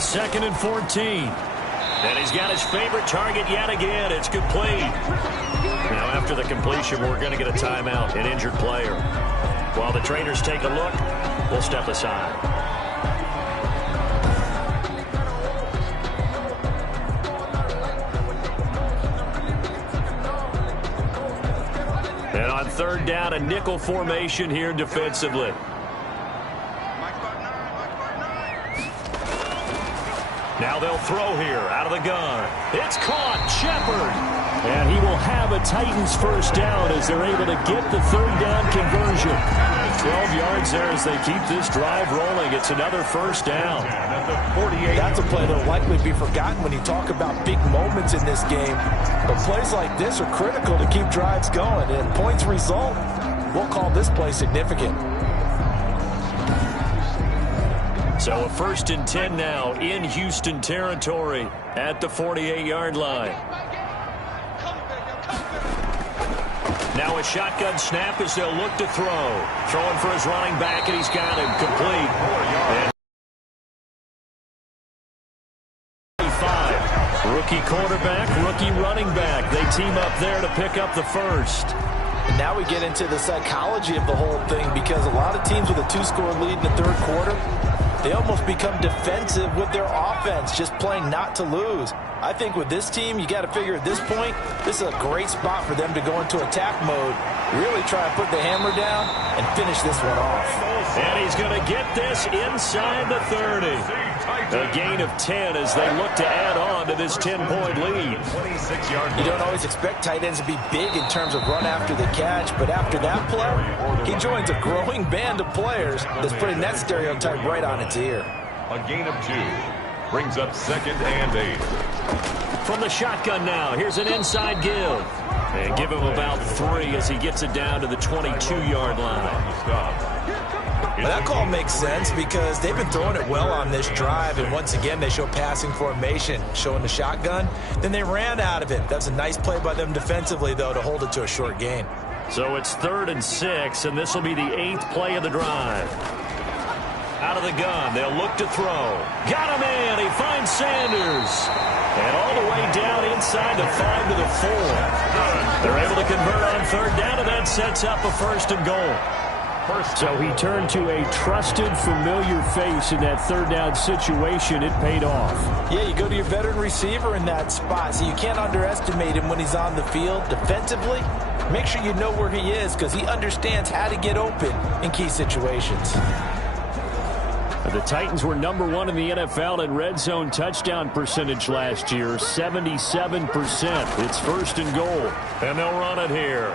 Second and 14. And he's got his favorite target yet again. It's complete. Now after the completion, we're going to get a timeout, an injured player. While the traders take a look, we'll step aside. And on third down, a nickel formation here defensively. Now they'll throw here out of the gun. It's caught. Shepard. And he will have a Titans first down as they're able to get the third down conversion. 12 yards there as they keep this drive rolling. It's another first down. That's a play that will likely be forgotten when you talk about big moments in this game. But plays like this are critical to keep drives going. And points result, we'll call this play significant. So a 1st and 10 now in Houston territory at the 48-yard line. Now a shotgun snap as they'll look to throw. Throwing for his running back, and he's got him complete. And 5. Rookie quarterback, rookie running back. They team up there to pick up the first. And now we get into the psychology of the whole thing, because a lot of teams with a 2-score lead in the third quarter, they almost become defensive with their offense, just playing not to lose. I think with this team, you got to figure at this point, this is a great spot for them to go into attack mode, really try to put the hammer down and finish this one off. And he's going to get this inside the 30. A gain of 10 as they look to add on to this 10-point lead. You don't always expect tight ends to be big in terms of run after the catch, but after that play, he joins a growing band of players that's putting that stereotype right on its ear. A gain of 2 brings up 2nd and 8. From the shotgun now, here's an inside give. And give him about 3 as he gets it down to the 22-yard line. Well, that call makes sense because they've been throwing it well on this drive, and once again they show passing formation, showing the shotgun. Then they ran out of it. That's a nice play by them defensively, though, to hold it to a short gain. So it's 3rd and 6, and this will be the 8th play of the drive. Out of the gun, they'll look to throw. Got him in. He finds Sanders. And all the way down inside the 5 to the 4. They're able to convert on 3rd down, and that sets up a 1st and goal. So he turned to a trusted, familiar face in that 3rd down situation. It paid off. Yeah, you go to your veteran receiver in that spot, so you can't underestimate him when he's on the field defensively. Make sure you know where he is because he understands how to get open in key situations. The Titans were number 1 in the NFL in red zone touchdown percentage last year, 77%. It's 1st and goal, and they'll run it here.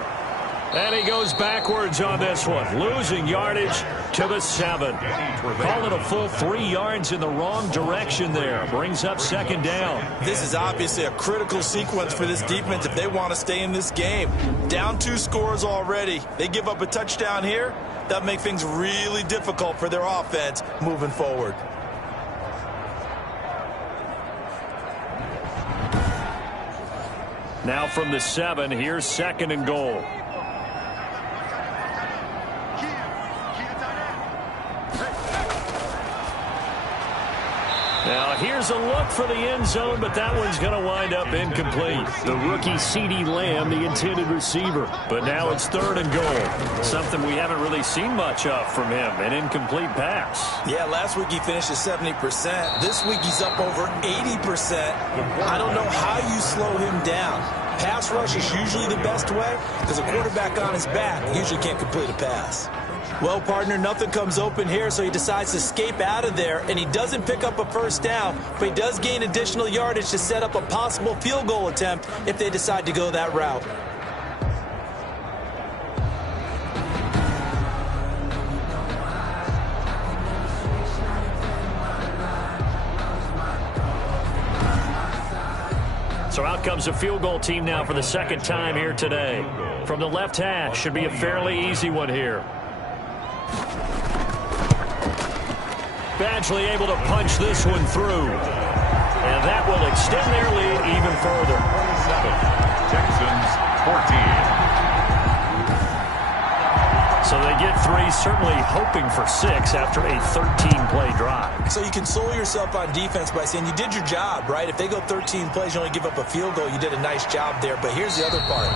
And he goes backwards on this one, losing yardage to the 7. Call it a full 3 yards in the wrong direction there. Brings up 2nd down. This is obviously a critical sequence for this defense if they want to stay in this game. Down 2 scores already. They give up a touchdown here. That make things really difficult for their offense moving forward. Now from the 7, here's 2nd and goal. Now here's a look for the end zone, but that one's going to wind up incomplete. The rookie CeeDee Lamb, the intended receiver. But now it's 3rd and goal. Something we haven't really seen much of from him, an incomplete pass. Yeah, last week he finished at 70%. This week he's up over 80%. I don't know how you slow him down. Pass rush is usually the best way because a quarterback on his back usually can't complete a pass. Well, partner, nothing comes open here, so he decides to escape out of there, and he doesn't pick up a 1st down, but he does gain additional yardage to set up a possible field goal attempt if they decide to go that route. So out comes a field goal team now for the 2nd time here today. From the left hash, should be a fairly easy one here. Badgley able to punch this one through. And that will extend their lead even further. 27, Texans 14. So they get 3, certainly hoping for 6 after a 13-play drive. So you console yourself on defense by saying you did your job, right? If they go 13 plays, you only give up a field goal, you did a nice job there. But here's the other part.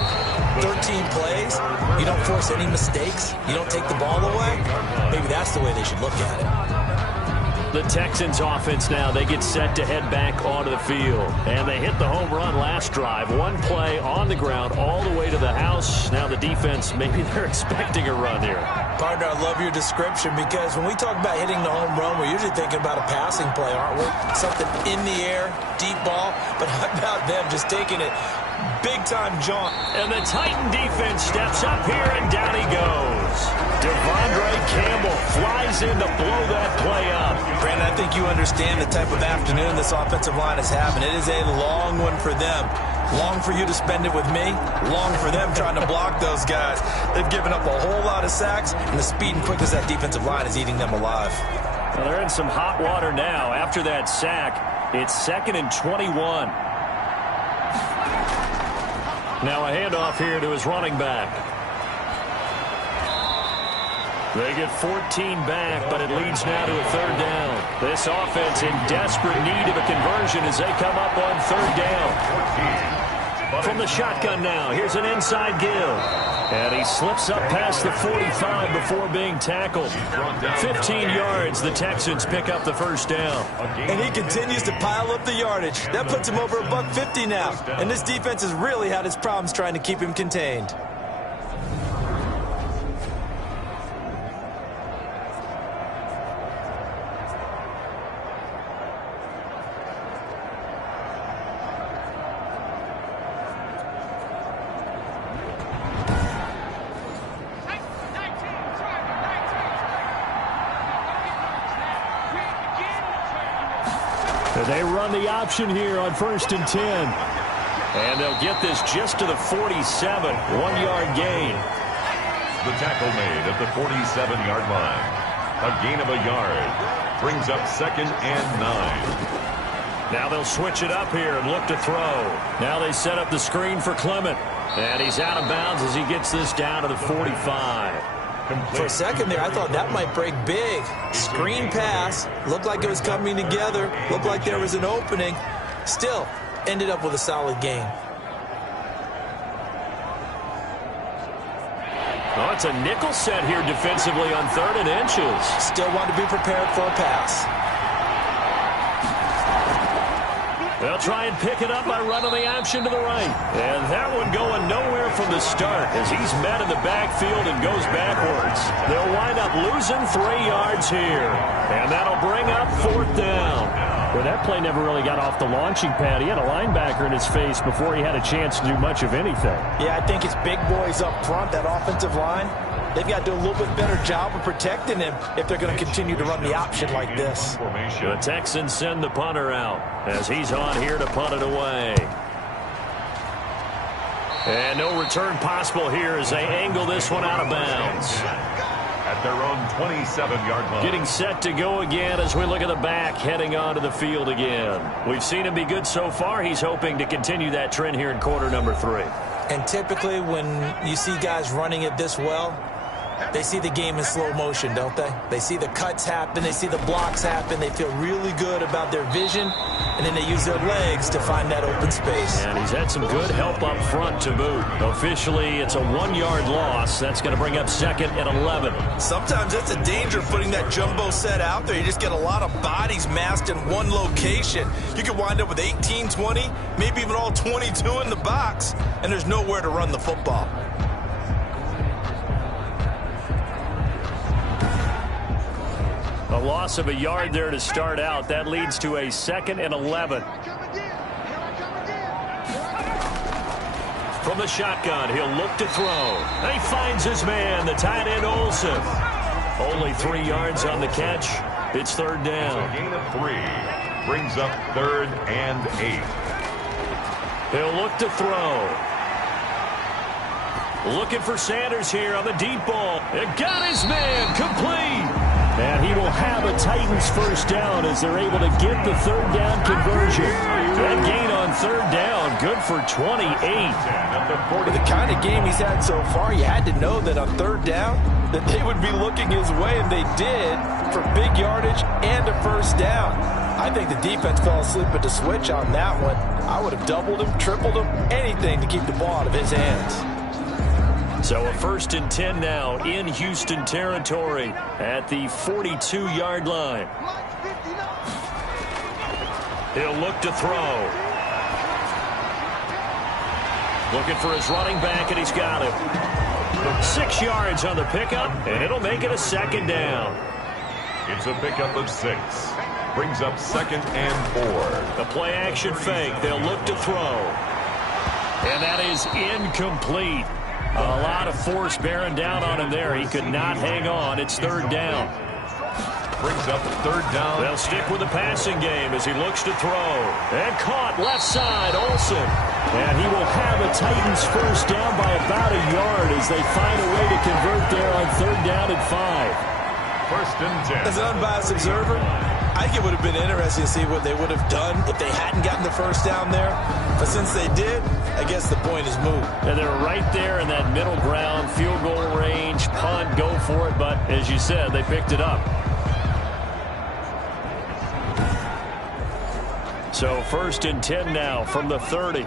13 plays, you don't force any mistakes, you don't take the ball away. Maybe that's the way they should look at it. The Texans offense now, they get set to head back onto the field. And they hit the home run last drive. 1 play on the ground all the way to the house. Now the defense, maybe they're expecting a run here. Partner, I love your description because when we talk about hitting the home run, we're usually thinking about a passing play, aren't we? Something in the air, deep ball. But how about them just taking it big-time jaunt? And the Titan defense steps up here, and down he goes. Devondre Campbell flies in to blow that play up. Brandon, I think you understand the type of afternoon this offensive line is having. It is a long one for them. Long for you to spend it with me. Long for them trying to block those guys. They've given up a whole lot of sacks, and the speed and quickness of that defensive line is eating them alive. Well, they're in some hot water now. After that sack, it's 2nd and 21. Now a handoff here to his running back. They get 14 back, but it leads now to a 3rd down. This offense in desperate need of a conversion as they come up on 3rd down. From the shotgun now, here's an inside give. And he slips up past the 45 before being tackled. 15 yards, the Texans pick up the 1st down. And he continues to pile up the yardage. That puts him over $150 now. And this defense has really had its problems trying to keep him contained. They run the option here on 1st and 10. And they'll get this just to the 47. 1-yard gain. The tackle made at the 47-yard line. A gain of a yard. Brings up 2nd and 9. Now they'll switch it up here and look to throw. Now they set up the screen for Clement. And he's out of bounds as he gets this down to the 45. For a second there, I thought that might break big. Screen pass. Looked like it was coming together. Looked like there was an opening. Still, ended up with a solid gain. Oh, it's a nickel set here defensively on 3rd and inches. Still want to be prepared for a pass. They'll try and pick it up by running the option to the right. And that one going nowhere from the start as he's met in the backfield and goes backwards. They'll wind up losing 3 yards here. And that'll bring up 4th down. Well, that play never really got off the launching pad. He had a linebacker in his face before he had a chance to do much of anything. Yeah, I think it's big boys up front, that offensive line. They've got to do a little bit better job of protecting him if they're going to continue to run the option like this. The Texans send the punter out as he's on here to punt it away. And no return possible here as they angle this one out of bounds. At their own 27-yard line. Getting set to go again as we look at the back heading onto the field again. We've seen him be good so far. He's hoping to continue that trend here in quarter number 3. And typically when you see guys running it this well, they see the game in slow motion, don't they? They see the cuts happen. They see the blocks happen. They feel really good about their vision, and then they use their legs to find that open space. And he's had some good help up front to boot. Officially, it's a 1-yard loss. That's going to bring up 2nd and 11. Sometimes that's a danger putting that jumbo set out there. You just get a lot of bodies massed in one location. You could wind up with 18, 20, maybe even all 22 in the box, and there's nowhere to run the football. A loss of a yard there to start out. That leads to a 2nd and 11. From the shotgun, he'll look to throw. He finds his man, the tight end Olsen. Only 3 yards on the catch. It's 3rd down. A gain of 3 brings up 3rd and 8. He'll look to throw. Looking for Sanders here on the deep ball. It got his man complete. And he will have a Titans 1st down as they're able to get the 3rd down conversion. That gain on 3rd down, good for 28. With the kind of game he's had so far, you had to know that on 3rd down that they would be looking his way, and they did, for big yardage and a 1st down. I think the defense fell asleep at the switch on that one. I would have doubled him, tripled him, anything to keep the ball out of his hands. So a 1st and 10 now in Houston territory at the 42-yard line. He'll look to throw. Looking for his running back, and he's got him. 6 yards on the pickup, and it'll make it a second down. It's a pickup of 6. Brings up 2nd and 4. The play action fake. They'll look to throw. And that is incomplete. A lot of force bearing down on him there. He could not hang on. It's 3rd down. Brings up 3rd down. They'll stick with the passing game as he looks to throw. And caught left side, Olsen. And he will have a Titans first down by about a yard as they find a way to convert there on 3rd down and 5. 1st and 10. As an unbiased observer, I think it would have been interesting to see what they would have done if they hadn't gotten the first down there. But since they did, I guess the point is moved. And they're right there in that middle ground, field goal range, punt, go for it. But as you said, they picked it up. So 1st and 10 now from the 30.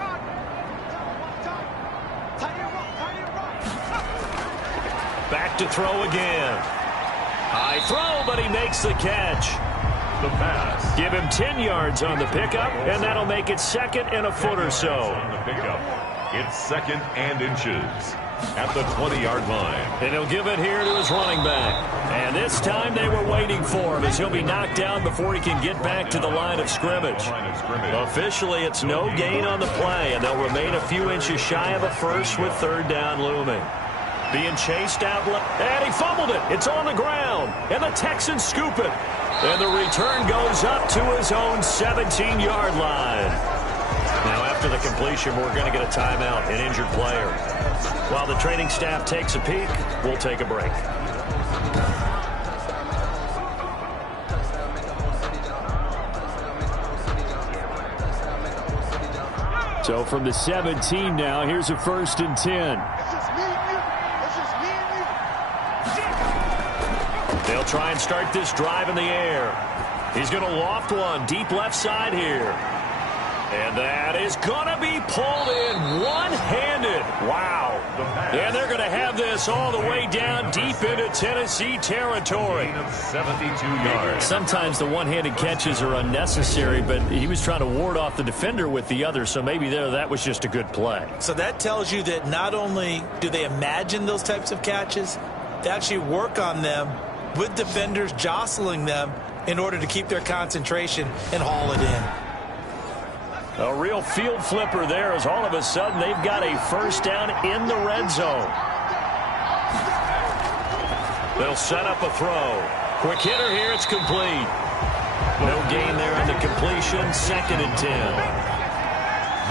Back to throw again. High throw, but he makes the catch. The pass. Give him 10 yards on the pickup, and that'll make it 2nd and a foot or so. On the pickup. It's 2nd and inches at the 20-yard line. And he'll give it here to his running back. And this time they were waiting for him as he'll be knocked down before he can get back to the line of scrimmage. Officially, it's no gain on the play, and they'll remain a few inches shy of a first with 3rd down looming. Being chased out, and he fumbled it. It's on the ground, and the Texans scoop it. And the return goes up to his own 17-yard line. Now, after the completion, we're going to get a timeout, an injured player. While the training staff takes a peek, we'll take a break. So from the 17 now, here's a 1st and 10. They'll try and start this drive in the air. He's going to loft one deep left side here. And that is going to be pulled in one-handed. Wow. And they're going to have this all the way down deep into Tennessee territory. 72 yards. Sometimes the one-handed catches are unnecessary, but he was trying to ward off the defender with the other, so maybe that was just a good play. So that tells you that not only do they imagine those types of catches, they actually work on them with defenders jostling them in order to keep their concentration and haul it in. A real field flipper there as all of a sudden they've got a first down in the red zone. They'll set up a throw. Quick hitter here, it's complete. No gain there on the completion, 2nd and 10.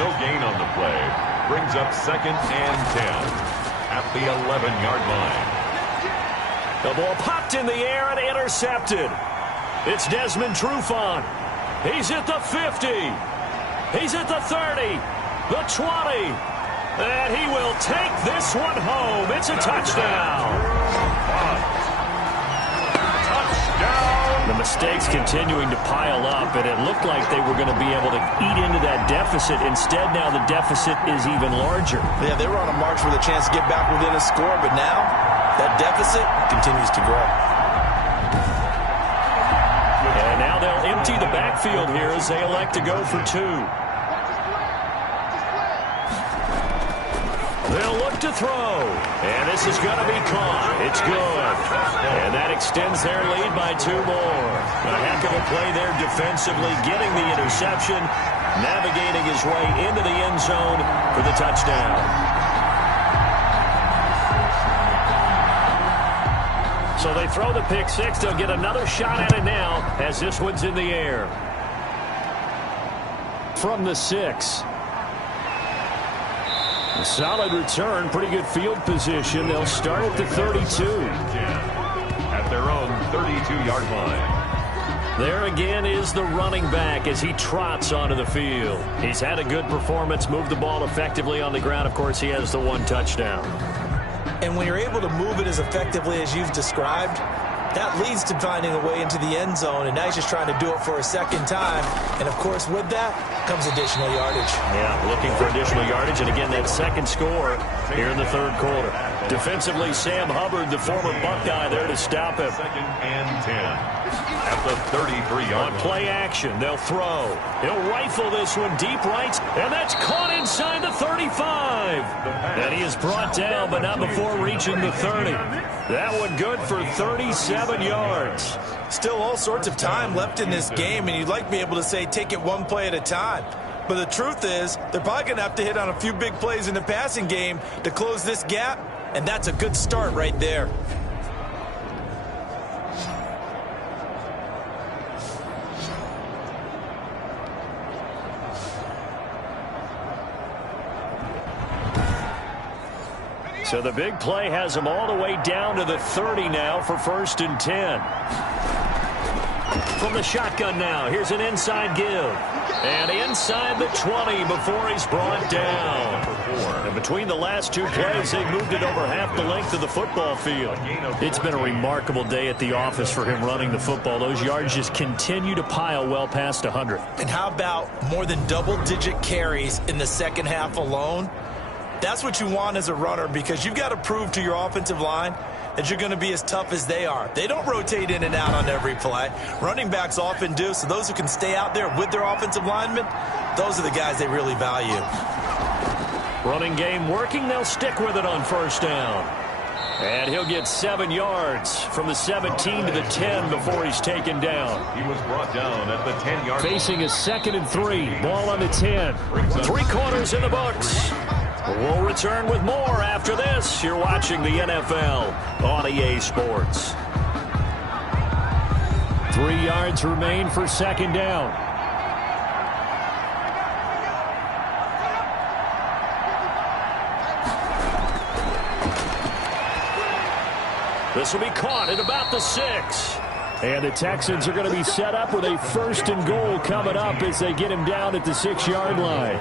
No gain on the play. Brings up 2nd and 10 at the 11-yard line. The ball popped in the air and intercepted. It's Desmond Trufant. He's at the 50. He's at the 30, the 20, and he will take this one home. It's a touchdown. Touchdown. The mistakes continuing to pile up, and it looked like they were going to be able to eat into that deficit. Instead, now the deficit is even larger. Yeah, they were on a march with a chance to get back within a score, but now that deficit continues to grow. And now they'll empty the backfield here as they elect to go for 2. They'll look to throw. And this is going to be caught. It's good. And that extends their lead by 2 more. A heck of a play there defensively, getting the interception, navigating his way into the end zone for the touchdown. So they throw the pick 6. They'll get another shot at it now as this one's in the air. From the 6. A solid return, pretty good field position. They'll start at the 32. At their own 32-yard line. There again is the running back as he trots onto the field. He's had a good performance, moved the ball effectively on the ground. Of course, he has the 1 touchdown. And when you're able to move it as effectively as you've described, that leads to finding a way into the end zone, and now he's just trying to do it for a second time. And, of course, with that comes additional yardage. Yeah, looking for additional yardage, and again, that second score here in the 3rd quarter. Defensively, Sam Hubbard, the former Buckeye, there to stop him. 2nd and 10 at the 33-yard On line. play action, they'll throw. He'll rifle this one deep right, and that's caught inside the 35. And he is brought down, but not before reaching the 30. That one good for 37 yards. Still all sorts of time left in this game, and you'd like to be able to say take it one play at a time. But the truth is, they're probably going to have to hit on a few big plays in the passing game to close this gap, and that's a good start right there. So the big play has them all the way down to the 30 now for 1st and 10. From the shotgun now, here's an inside give. And inside the 20 before he's brought down. And between the last two plays, they moved it over half the length of the football field. It's been a remarkable day at the office for him running the football. Those yards just continue to pile well past 100. And how about more than double-digit carries in the second half alone? That's what you want as a runner, because you've got to prove to your offensive line that you're going to be as tough as they are. They don't rotate in and out on every play. Running backs often do, so those who can stay out there with their offensive linemen, those are the guys they really value. Running game working, they'll stick with it on 1st down. And he'll get 7 yards from the 17 to the 10 before he's taken down. He was brought down at the 10-yard line. Facing a 2nd and 3. Ball on the 10. 3 quarters in the books. We'll return with more after this. You're watching the NFL on EA Sports. 3 yards remain for 2nd down. This will be caught at about the 6. And the Texans are going to be set up with a 1st and goal coming up as they get him down at the 6-yard line.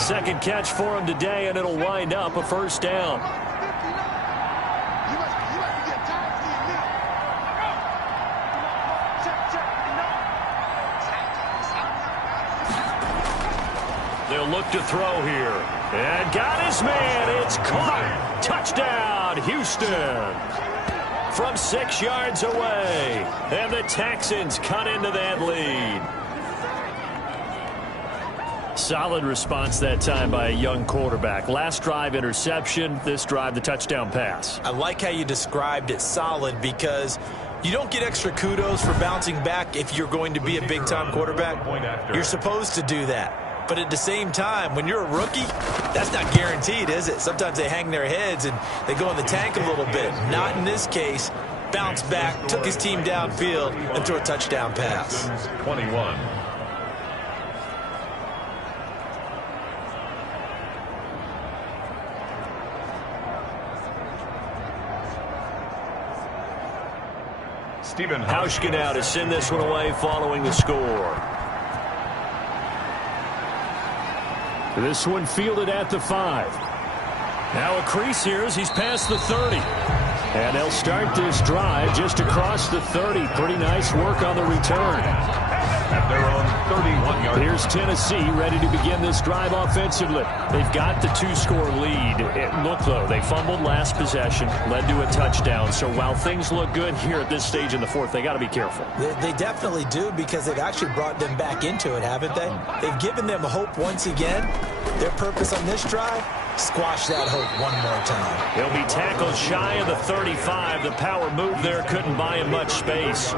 Second catch for him today, and it'll wind up a 1st down. They'll look to throw here. And got his man. It's caught. Touchdown, Houston. From 6 yards away. And the Texans cut into that lead. Solid response that time by a young quarterback. Last drive, interception. This drive, the touchdown pass. I like how you described it, solid, because you don't get extra kudos for bouncing back if you're going to be a big-time quarterback. You're supposed to do that. But at the same time, when you're a rookie, that's not guaranteed, is it? Sometimes they hang their heads and they go in the tank a little bit. Not in this case. Bounced back, took his team downfield, and threw a touchdown pass. 21. Stephen Hauschka now to send this one away following the score. This one fielded at the 5. Now a crease here as he's past the 30. And they'll start this drive just across the 30. Pretty nice work on the return. at their own 31-yard. Here's Tennessee ready to begin this drive offensively. They've got the 2-score lead. Look, though, they fumbled last possession, led to a touchdown. So while things look good here at this stage in the fourth, they got to be careful. They definitely do, because they've actually brought them back into it, haven't they? They've given them hope once again. Their purpose on this drive, squash that hope one more time. He'll be tackled shy of the 35. The power move there couldn't buy him much space.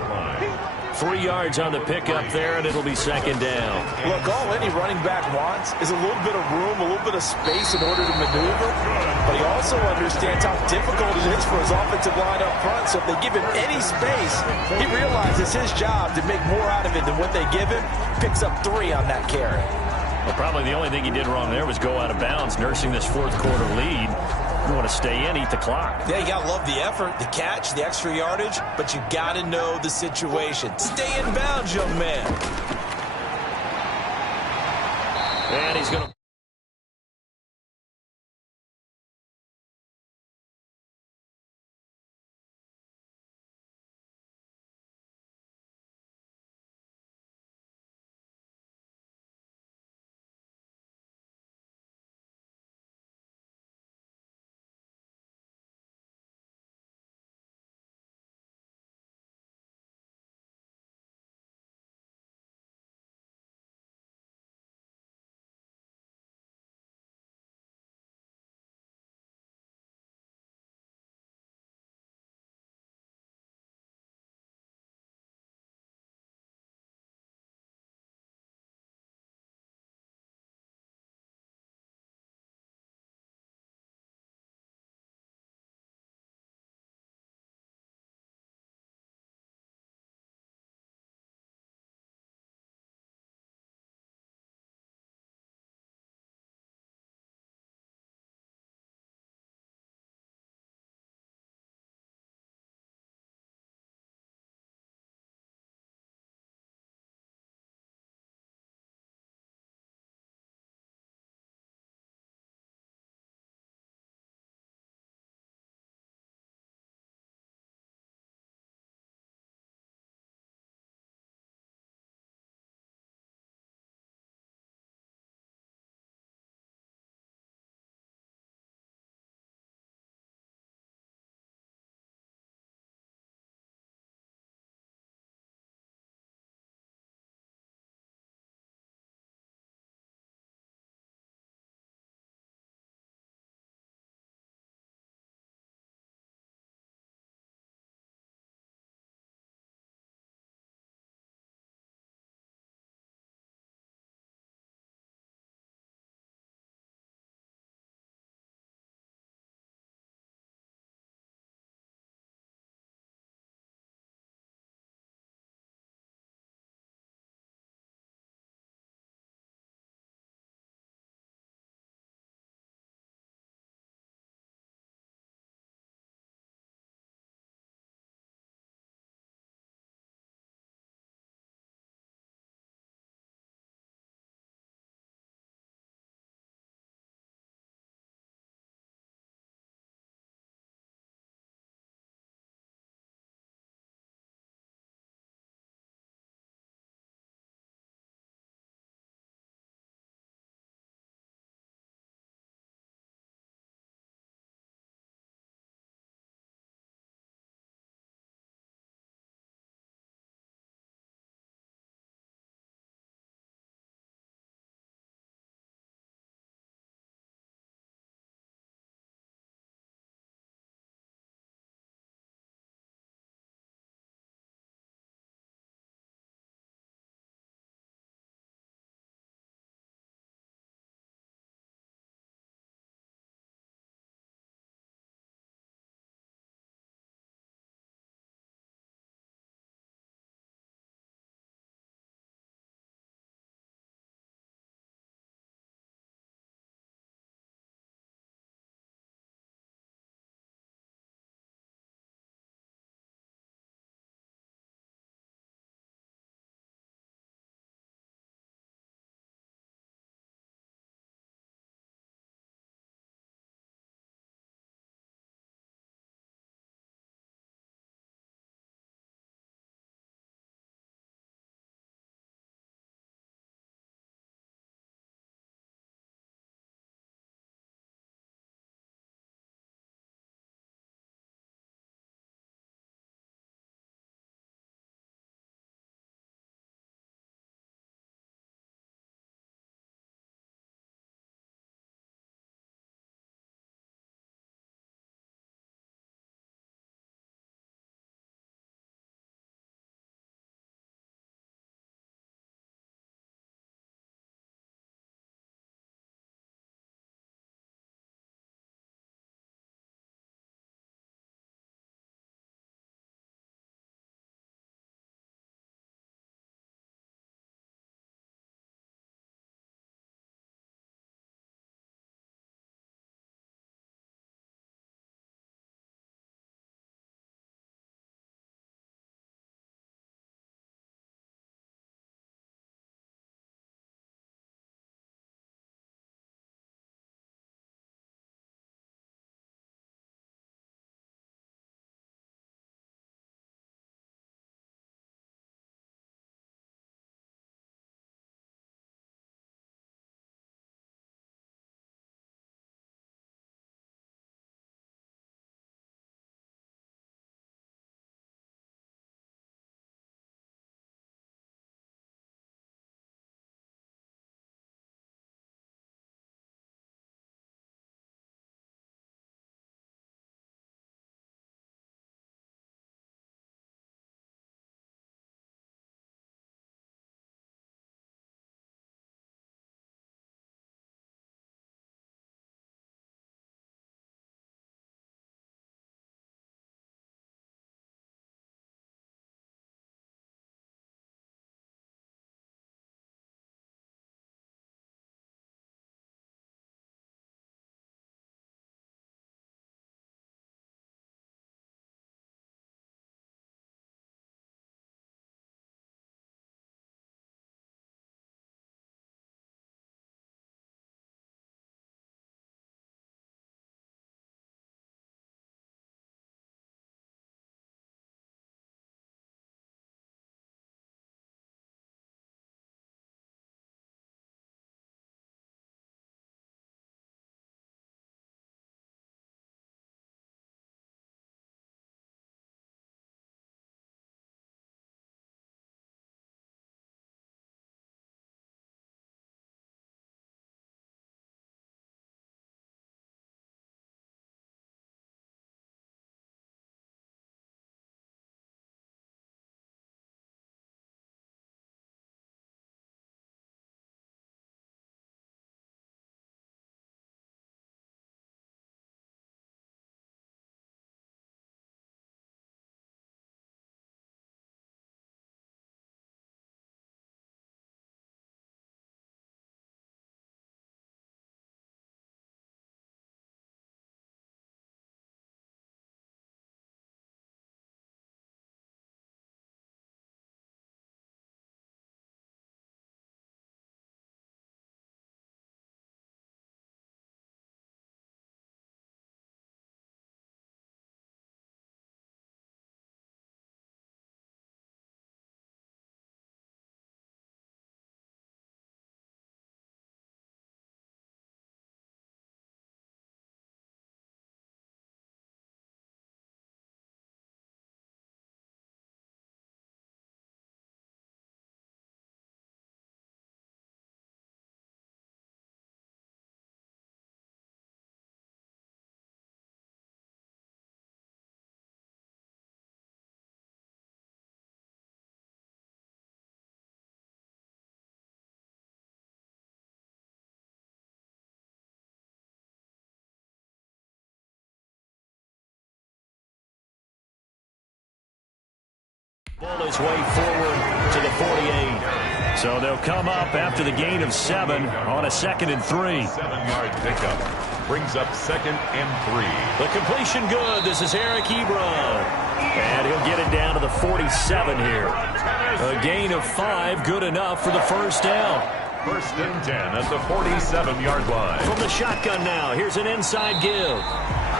3 yards on the pickup there, and it'll be second down. Look, all any running back wants is a little bit of room, a little bit of space in order to maneuver. But he also understands how difficult it is for his offensive line up front. So if they give him any space, he realizes his job to make more out of it than what they give him. Picks up 3 on that carry. Well, probably the only thing he did wrong there was go out of bounds, nursing this fourth quarter lead. You want to stay in, eat the clock. Yeah, you got to love the effort, the catch, the extra yardage, but you got to know the situation. Stay in bounds, young man. And he's going to Pull his way forward to the 48. So they'll come up after the gain of 7 on a 2nd and 3. 7-yard pickup brings up 2nd and 3. The completion good. This is Eric Ebron. And he'll get it down to the 47 here. A gain of 5, good enough for the first down. 1st and 10 at the 47-yard line. From the shotgun now, here's an inside give.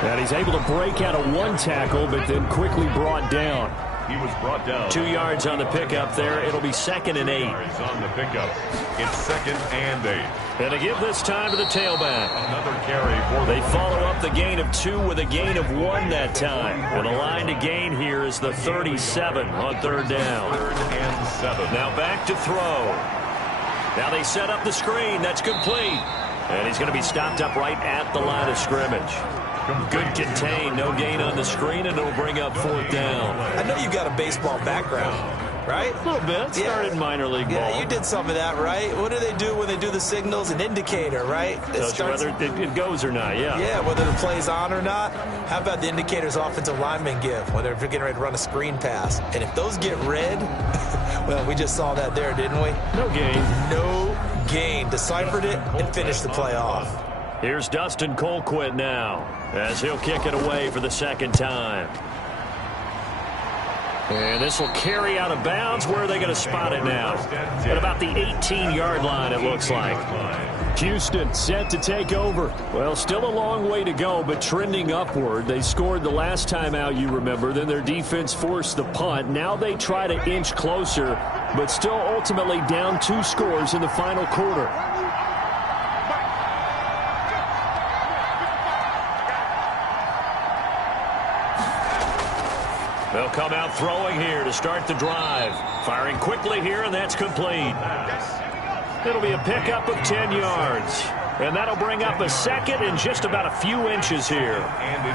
And he's able to break out of 1 tackle, but then quickly brought down. He was brought down. 2 yards on the pickup there. It'll be 2nd and 8. Yards on the pickup. It's 2nd and 8. And to give this time to the tailback. Another carry for They follow up the gain of 2 with a gain of 1 that time. And the line to gain here is the 37 on 3rd down. 3rd and 7. Now back to throw. Now they set up the screen. That's complete. And he's going to be stopped up right at the line of scrimmage. Good contain. No gain on the screen, and it'll bring up 4th down. I know you got a baseball background, right? A little bit. Started minor league ball. Yeah, you did some of that, right? What do they do when they do the signals? An indicator, right? Tells you whether it goes or not, yeah. Yeah, whether the play's on or not. How about the indicators offensive linemen give when they're getting ready to run a screen pass? And if those get red, well, we just saw that there, didn't we? No gain. No gain. Deciphered it and finished the play off. Here's Dustin Colquitt now as he'll kick it away for the 2nd time. And this will carry out of bounds. Where are they going to spot it now? At about the 18-yard line, it looks like. Houston set to take over. Well, still a long way to go, but trending upward. They scored the last time out, you remember. Then their defense forced the punt. Now they try to inch closer, but still ultimately down 2 scores in the final quarter. They'll come out throwing here to start the drive. Firing quickly here, and that's complete. It'll be a pickup of 10 yards. And that'll bring up a 2nd and just about a few inches here.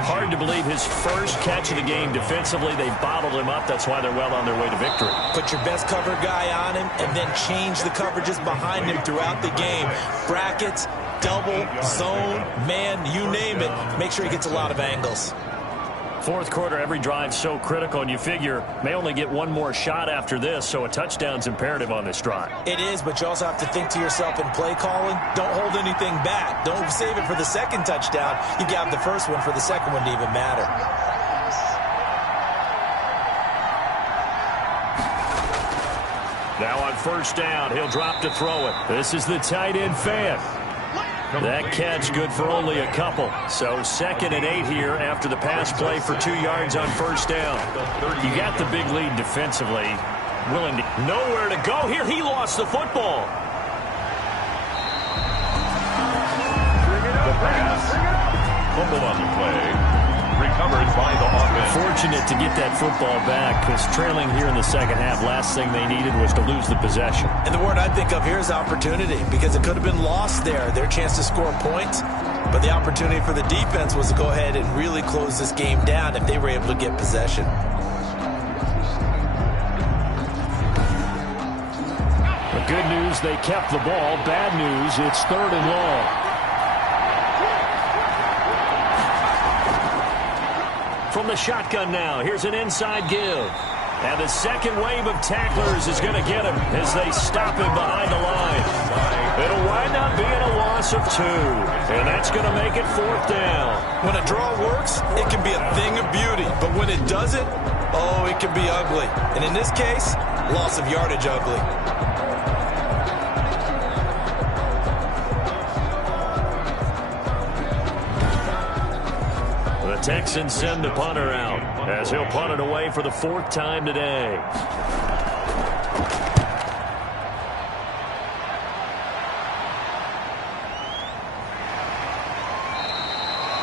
Hard to believe his first catch of the game defensively. They bottled him up. That's why they're well on their way to victory. Put your best cover guy on him and then change the coverages behind him throughout the game. Brackets, double, zone, man, you name it. Make sure he gets a lot of angles. 4th quarter, every drive so critical, and you figure may only get 1 more shot after this, so a touchdown's imperative on this drive. It is, but you also have to think to yourself in play calling, don't hold anything back. Don't save it for the 2nd touchdown. You got the first one for the 2nd one to even matter. Now on 1st down, he'll drop to throw it. This is the tight end Fant. That catch good for only a couple. So 2nd and 8 here after the pass play for 2 yards on 1st down. You got the big lead defensively. Willing to nowhere to go here. He lost the football. The pass. Fumble on the play. Recovered by the offense. Fortunate to get that football back because trailing here in the 2nd half, last thing they needed was to lose the possession. And the word I think of here is opportunity because it could have been lost there. Their chance to score points. But the opportunity for the defense was to go ahead and really close this game down if they were able to get possession. The good news, they kept the ball. Bad news, it's 3rd and long. From the shotgun now, here's an inside give. And the 2nd wave of tacklers is going to get him as they stop him behind the line. It'll wind up being a loss of 2. And that's going to make it 4th down. When a draw works, it can be a thing of beauty. But when it doesn't, oh, it can be ugly. And in this case, loss of yardage ugly. Texans send the punter out as he'll punt it away for the 4th time today.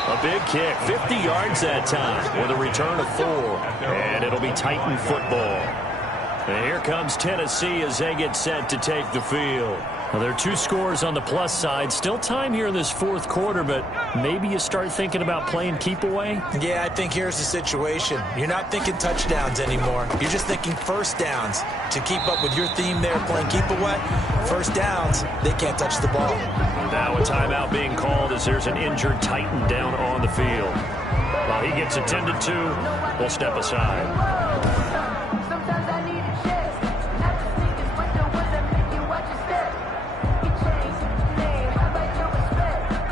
A big kick, 50 yards that time with a return of 4. And it'll be Titan football. And here comes Tennessee as they get set to take the field. Well, there are 2 scores on the plus side. Still time here in this 4th quarter, but maybe you start thinking about playing keep away? Yeah, I think here's the situation. You're not thinking touchdowns anymore. You're just thinking 1st downs. To keep up with your theme there, playing keep away, 1st downs, they can't touch the ball. Now a timeout being called as there's an injured Titan down on the field. While he gets attended to, we'll step aside.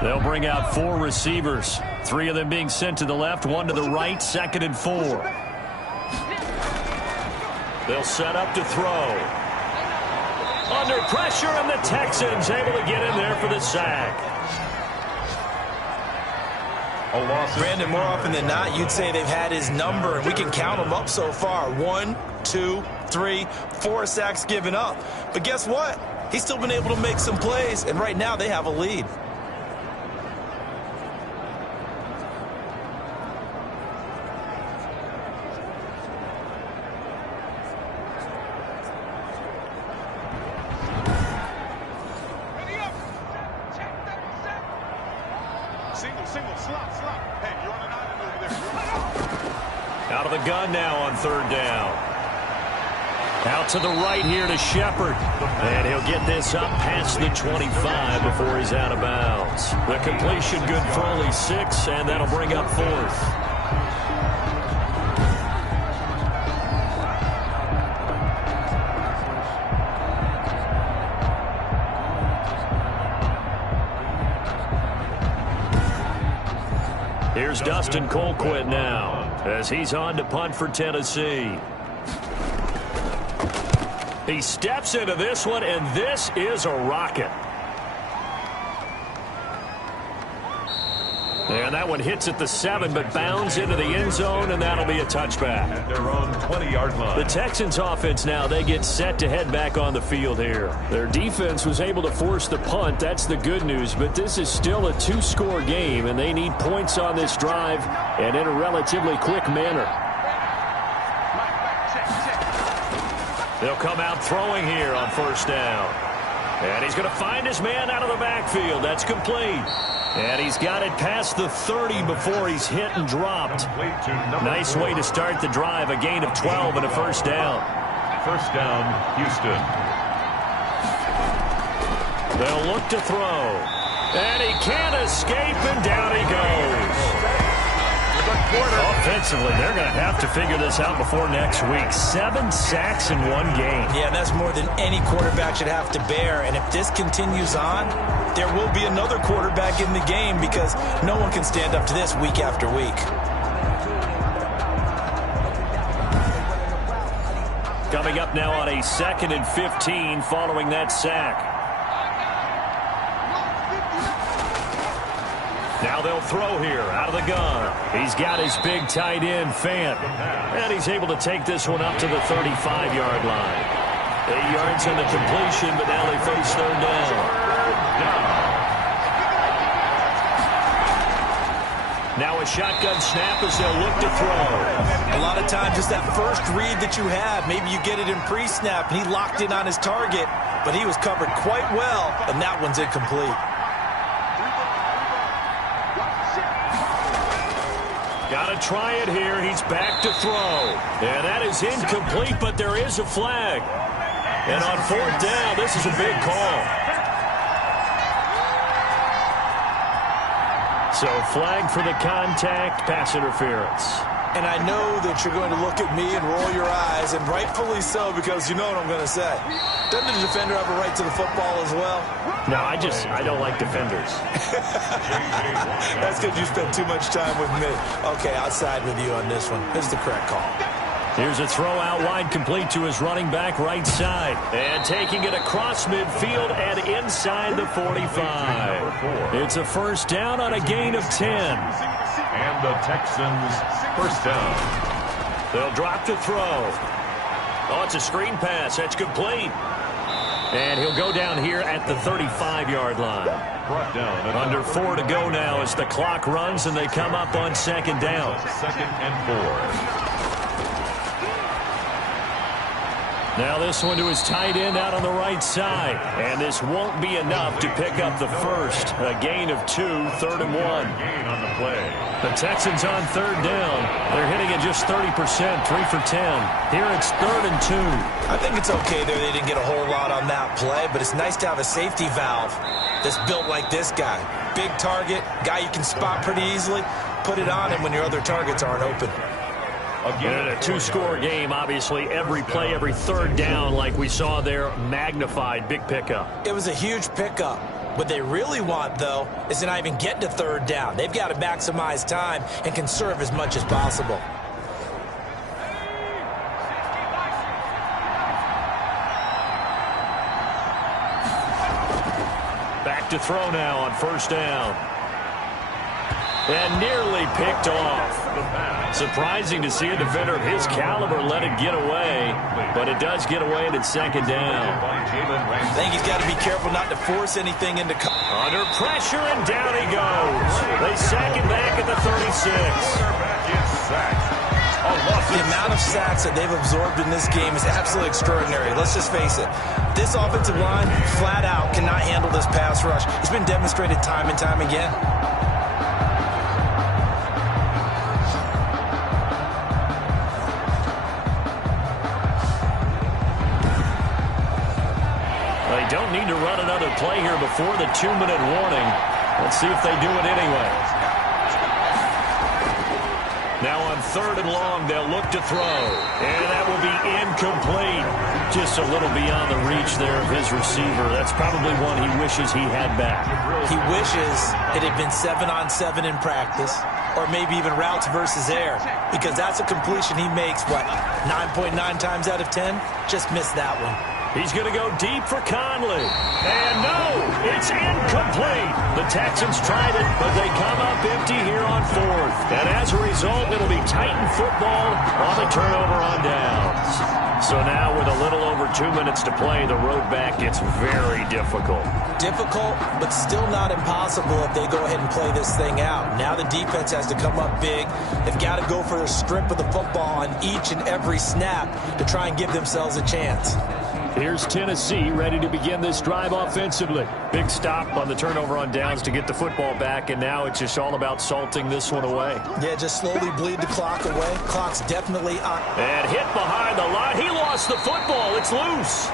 They'll bring out 4 receivers, 3 of them being sent to the left, 1 to the right, 2nd and 4. They'll set up to throw. Under pressure, and the Texans able to get in there for the sack. Brandon, more often than not, you'd say they've had his number, and we can count them up so far. 1, 2, 3, 4 sacks given up. But guess what? He's still been able to make some plays, and right now they have a lead. Out of the gun now on 3rd down. Out to the right here to Shepard. And he'll get this up past the 25 before he's out of bounds. The completion good for only 6, and that'll bring up 4th. Here's Dustin Colquitt now as he's on to punt for Tennessee. He steps into this one, and this is a rocket. And that one hits at the 7, but bounds into the end zone, and that'll be a touchback. At their own 20-yard line. The Texans offense now, they get set to head back on the field here. Their defense was able to force the punt. That's the good news, but this is still a 2-score game, and they need points on this drive and in a relatively quick manner. They'll come out throwing here on 1st down. And he's going to find his man out of the backfield. That's complete. And he's got it past the 30 before he's hit and dropped. Nice way to start the drive. A gain of 12 and a 1st down. 1st down, Houston. They'll look to throw. And he can't escape, and down he goes. Offensively, they're going to have to figure this out before next week. 7 sacks in 1 game. Yeah, that's more than any quarterback should have to bear. And if this continues on, there will be another quarterback in the game because no one can stand up to this week after week. Coming up now on a 2nd and 15 following that sack. Now they'll throw here out of the gun. He's got his big tight end, Fant. And he's able to take this one up to the 35-yard line. 8 yards in the completion, but now they face 3rd down. Now a shotgun snap as they'll look to throw. A lot of times it's that first read that you have. Maybe you get it in pre-snap, and he locked in on his target, but he was covered quite well, and that one's incomplete. Got to try it here. He's back to throw. And that is incomplete, but there is a flag. And on 4th down, this is a big call. So flag for the contact, pass interference. And I know that you're going to look at me and roll your eyes, and rightfully so, because you know what I'm going to say. Doesn't the defender have a right to the football as well? No, I don't like defenders. That's because you spent too much time with me. Okay, I'll side with you on this one. This is the correct call. Here's a throw out wide, complete to his running back right side. And taking it across midfield and inside the 45. It's a 1st down on a gain of 10. And the Texans 1st down. They'll drop to throw. Oh, it's a screen pass. That's complete. And he'll go down here at the 35-yard line. Brought down. Under 4 to go now as the clock runs and they come up on 2nd down. 2nd and 4. Now this one to his tight end out on the right side. And this won't be enough to pick up the 1st. A gain of 2, 3rd and 1. Gain on the play. The Texans on 3rd down. They're hitting at just 30%, 3 for 10. Here it's 3rd and 2. I think it's okay there. They didn't get a whole lot on that play, but it's nice to have a safety valve that's built like this guy. Big target, guy you can spot pretty easily. Put it on him when your other targets aren't open. And in a two-score game, obviously, every play, every third down, like we saw there, magnified. Big pickup. It was a huge pickup. What they really want, though, is to not even get to third down. They've got to maximize time and conserve as much as possible. Back to throw now on first down. And nearly picked off. Surprising to see a defender of his caliber let it get away, but it does get away and it's second down. I think he's got to be careful not to force anything into... Under pressure, and down he goes. They sack him back at the 36. The amount of sacks that they've absorbed in this game is absolutely extraordinary. Let's just face it. This offensive line, flat out, cannot handle this pass rush. It's been demonstrated time and time again. They don't need to run another play here before the 2-minute warning. Let's see if they do it anyway. Now on third and long, they'll look to throw. And that will be incomplete. Just a little beyond the reach there of his receiver. That's probably one he wishes he had back. He wishes it had been 7-on-7 in practice, or maybe even routes versus air, because that's a completion he makes, what, 9.9 times out of 10? Just missed that one. He's going to go deep for Conley. And no, it's incomplete. The Texans tried it, but they come up empty here on fourth. And as a result, it'll be Titan football on the turnover on downs. So now with a little over 2 minutes to play, the road back gets very difficult. Difficult, but still not impossible if they go ahead and play this thing out. Now the defense has to come up big. They've got to go for a strip of the football on each and every snap to try and give themselves a chance. Here's Tennessee ready to begin this drive offensively. Big stop on the turnover on downs to get the football back, and now it's just all about salting this one away. Yeah, just slowly bleed the clock away. Clock's definitely on. And hit behind the line. He lost the football. It's loose.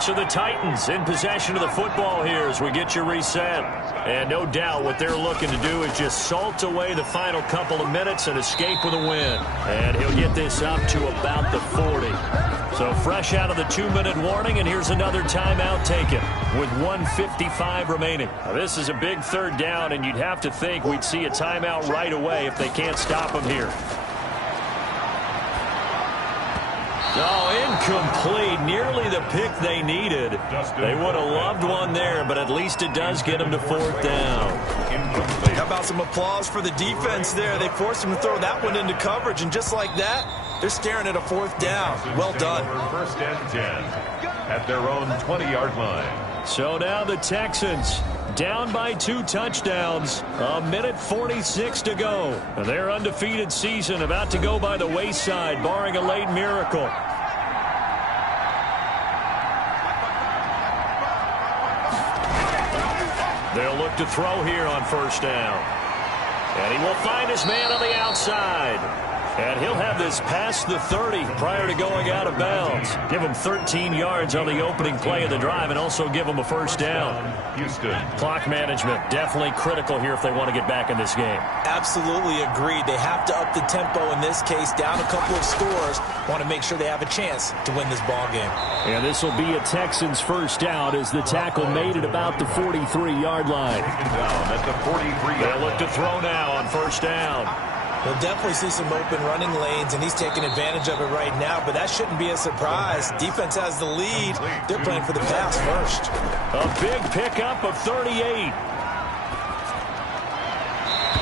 So the Titans in possession of the football here as we get you reset. And no doubt what they're looking to do is just salt away the final couple of minutes and escape with a win. And he'll get this up to about the 40. So fresh out of the 2-minute warning, and here's another timeout taken with 1:55 remaining. Now, this is a big third down, and you'd have to think we'd see a timeout right away if they can't stop him here. Oh, incomplete. Nearly the pick they needed. They would have loved one there, but at least it does get them to fourth down. How about some applause for the defense there? They forced him to throw that one into coverage, and just like that, they're staring at a fourth down. Well done. First and 10 at their own 20-yard line. So now the Texans down by 2 touchdowns. 1:46 to go. Their undefeated season about to go by the wayside, barring a late miracle. They'll look to throw here on first down. And he will find his man on the outside. And he'll have this past the 30 prior to going out of bounds. Give him 13 yards on the opening play of the drive and also give him a first down. Houston. Clock management definitely critical here if they want to get back in this game. Absolutely agreed. They have to up the tempo in this case, down a couple of scores. Want to make sure they have a chance to win this ball game. And this will be a Texans first down as the tackle made at about the 43-yard line. Down at the 43. They'll look to throw now on first down. We'll definitely see some open running lanes, and he's taking advantage of it right now, but that shouldn't be a surprise. Defense has the lead. They're playing for the pass first. A big pickup of 38.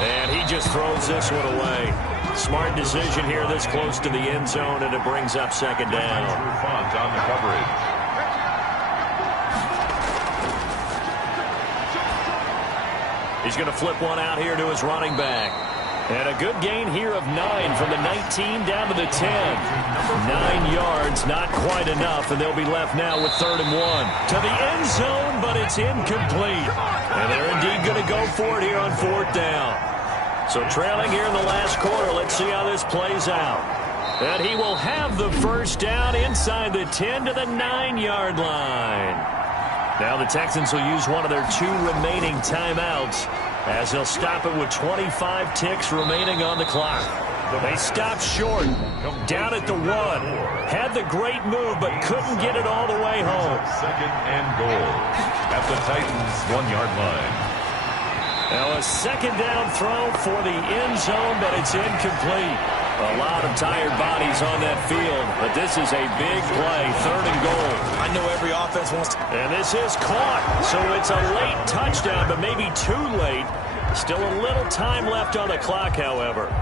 And he just throws this one away. Smart decision here this close to the end zone, and it brings up second down. Font on the coverage. He's going to flip one out here to his running back. And a good gain here of 9 from the 19 down to the 10. 9 yards, not quite enough, and they'll be left now with 3rd and 1. To the end zone, but it's incomplete. And they're indeed going to go for it here on 4th down. So trailing here in the last quarter, let's see how this plays out. And he will have the first down inside the 10 to the 9-yard line. Now the Texans will use one of their 2 remaining timeouts as they'll stop it with 25 ticks remaining on the clock. They stopped short, down at the 1. Had the great move, but couldn't get it all the way home. Second and goal at the Titans' 1-yard line. Now a second down throw for the end zone, but it's incomplete. A lot of tired bodies on that field, but this is a big play, 3rd and goal. I know every offense wants to. And this is caught, so it's a late touchdown, but maybe too late. Still a little time left on the clock, however.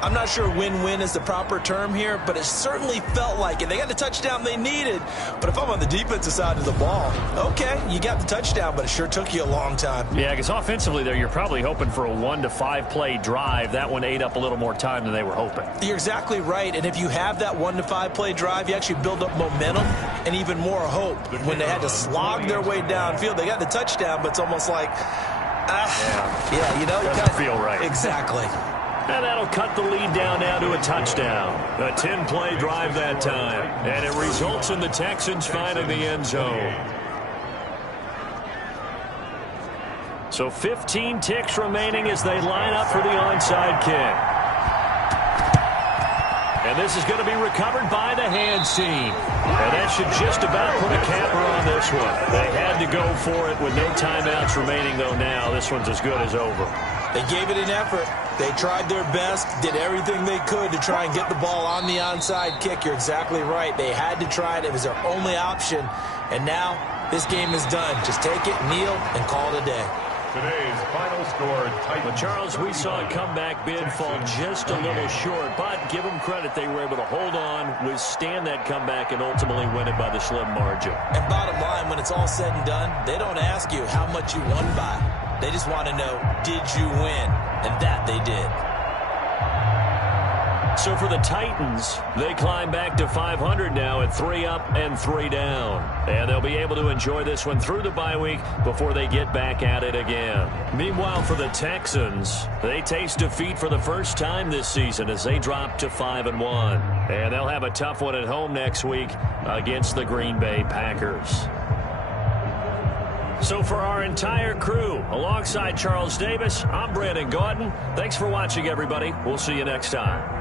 I'm not sure win-win is the proper term here, but it certainly felt like it. They got the touchdown they needed, but if I'm on the defensive side of the ball, okay, you got the touchdown, but it sure took you a long time. Yeah, because offensively there, you're probably hoping for a 1 to 5 play drive. That one ate up a little more time than they were hoping. You're exactly right, and if you have that 1 to 5 play drive, you actually build up momentum and even more hope. When they had to slog their way downfield, they got the touchdown, but it's almost like, yeah, you know, doesn't feel right. Exactly. And that'll cut the lead down now to a touchdown. A 10-play drive that time. And it results in the Texans finding the end zone. So 15 ticks remaining as they line up for the onside kick. And this is going to be recovered by the hands team. And that should just about put a capper on this one. They had to go for it with no timeouts remaining, though now. This one's as good as over. They gave it an effort. They tried their best, did everything they could to try and get the ball on the onside kick. You're exactly right. They had to try it. It was their only option. And now this game is done. Just take it, kneel, and call it a day. Today's final score, Titans. But Charles, we saw a comeback bid fall just a little short, but give them credit. They were able to hold on, withstand that comeback, and ultimately win it by the slim margin. And bottom line, when it's all said and done, they don't ask you how much you won by. They just want to know, did you win? And that they did. So for the Titans, they climb back to 500 now at 3 up and 3 down. And they'll be able to enjoy this one through the bye week before they get back at it again. Meanwhile, for the Texans, they taste defeat for the first time this season as they drop to 5-1. And they'll have a tough one at home next week against the Green Bay Packers. So for our entire crew, alongside Charles Davis, I'm Brandon Gaudin. Thanks for watching, everybody. We'll see you next time.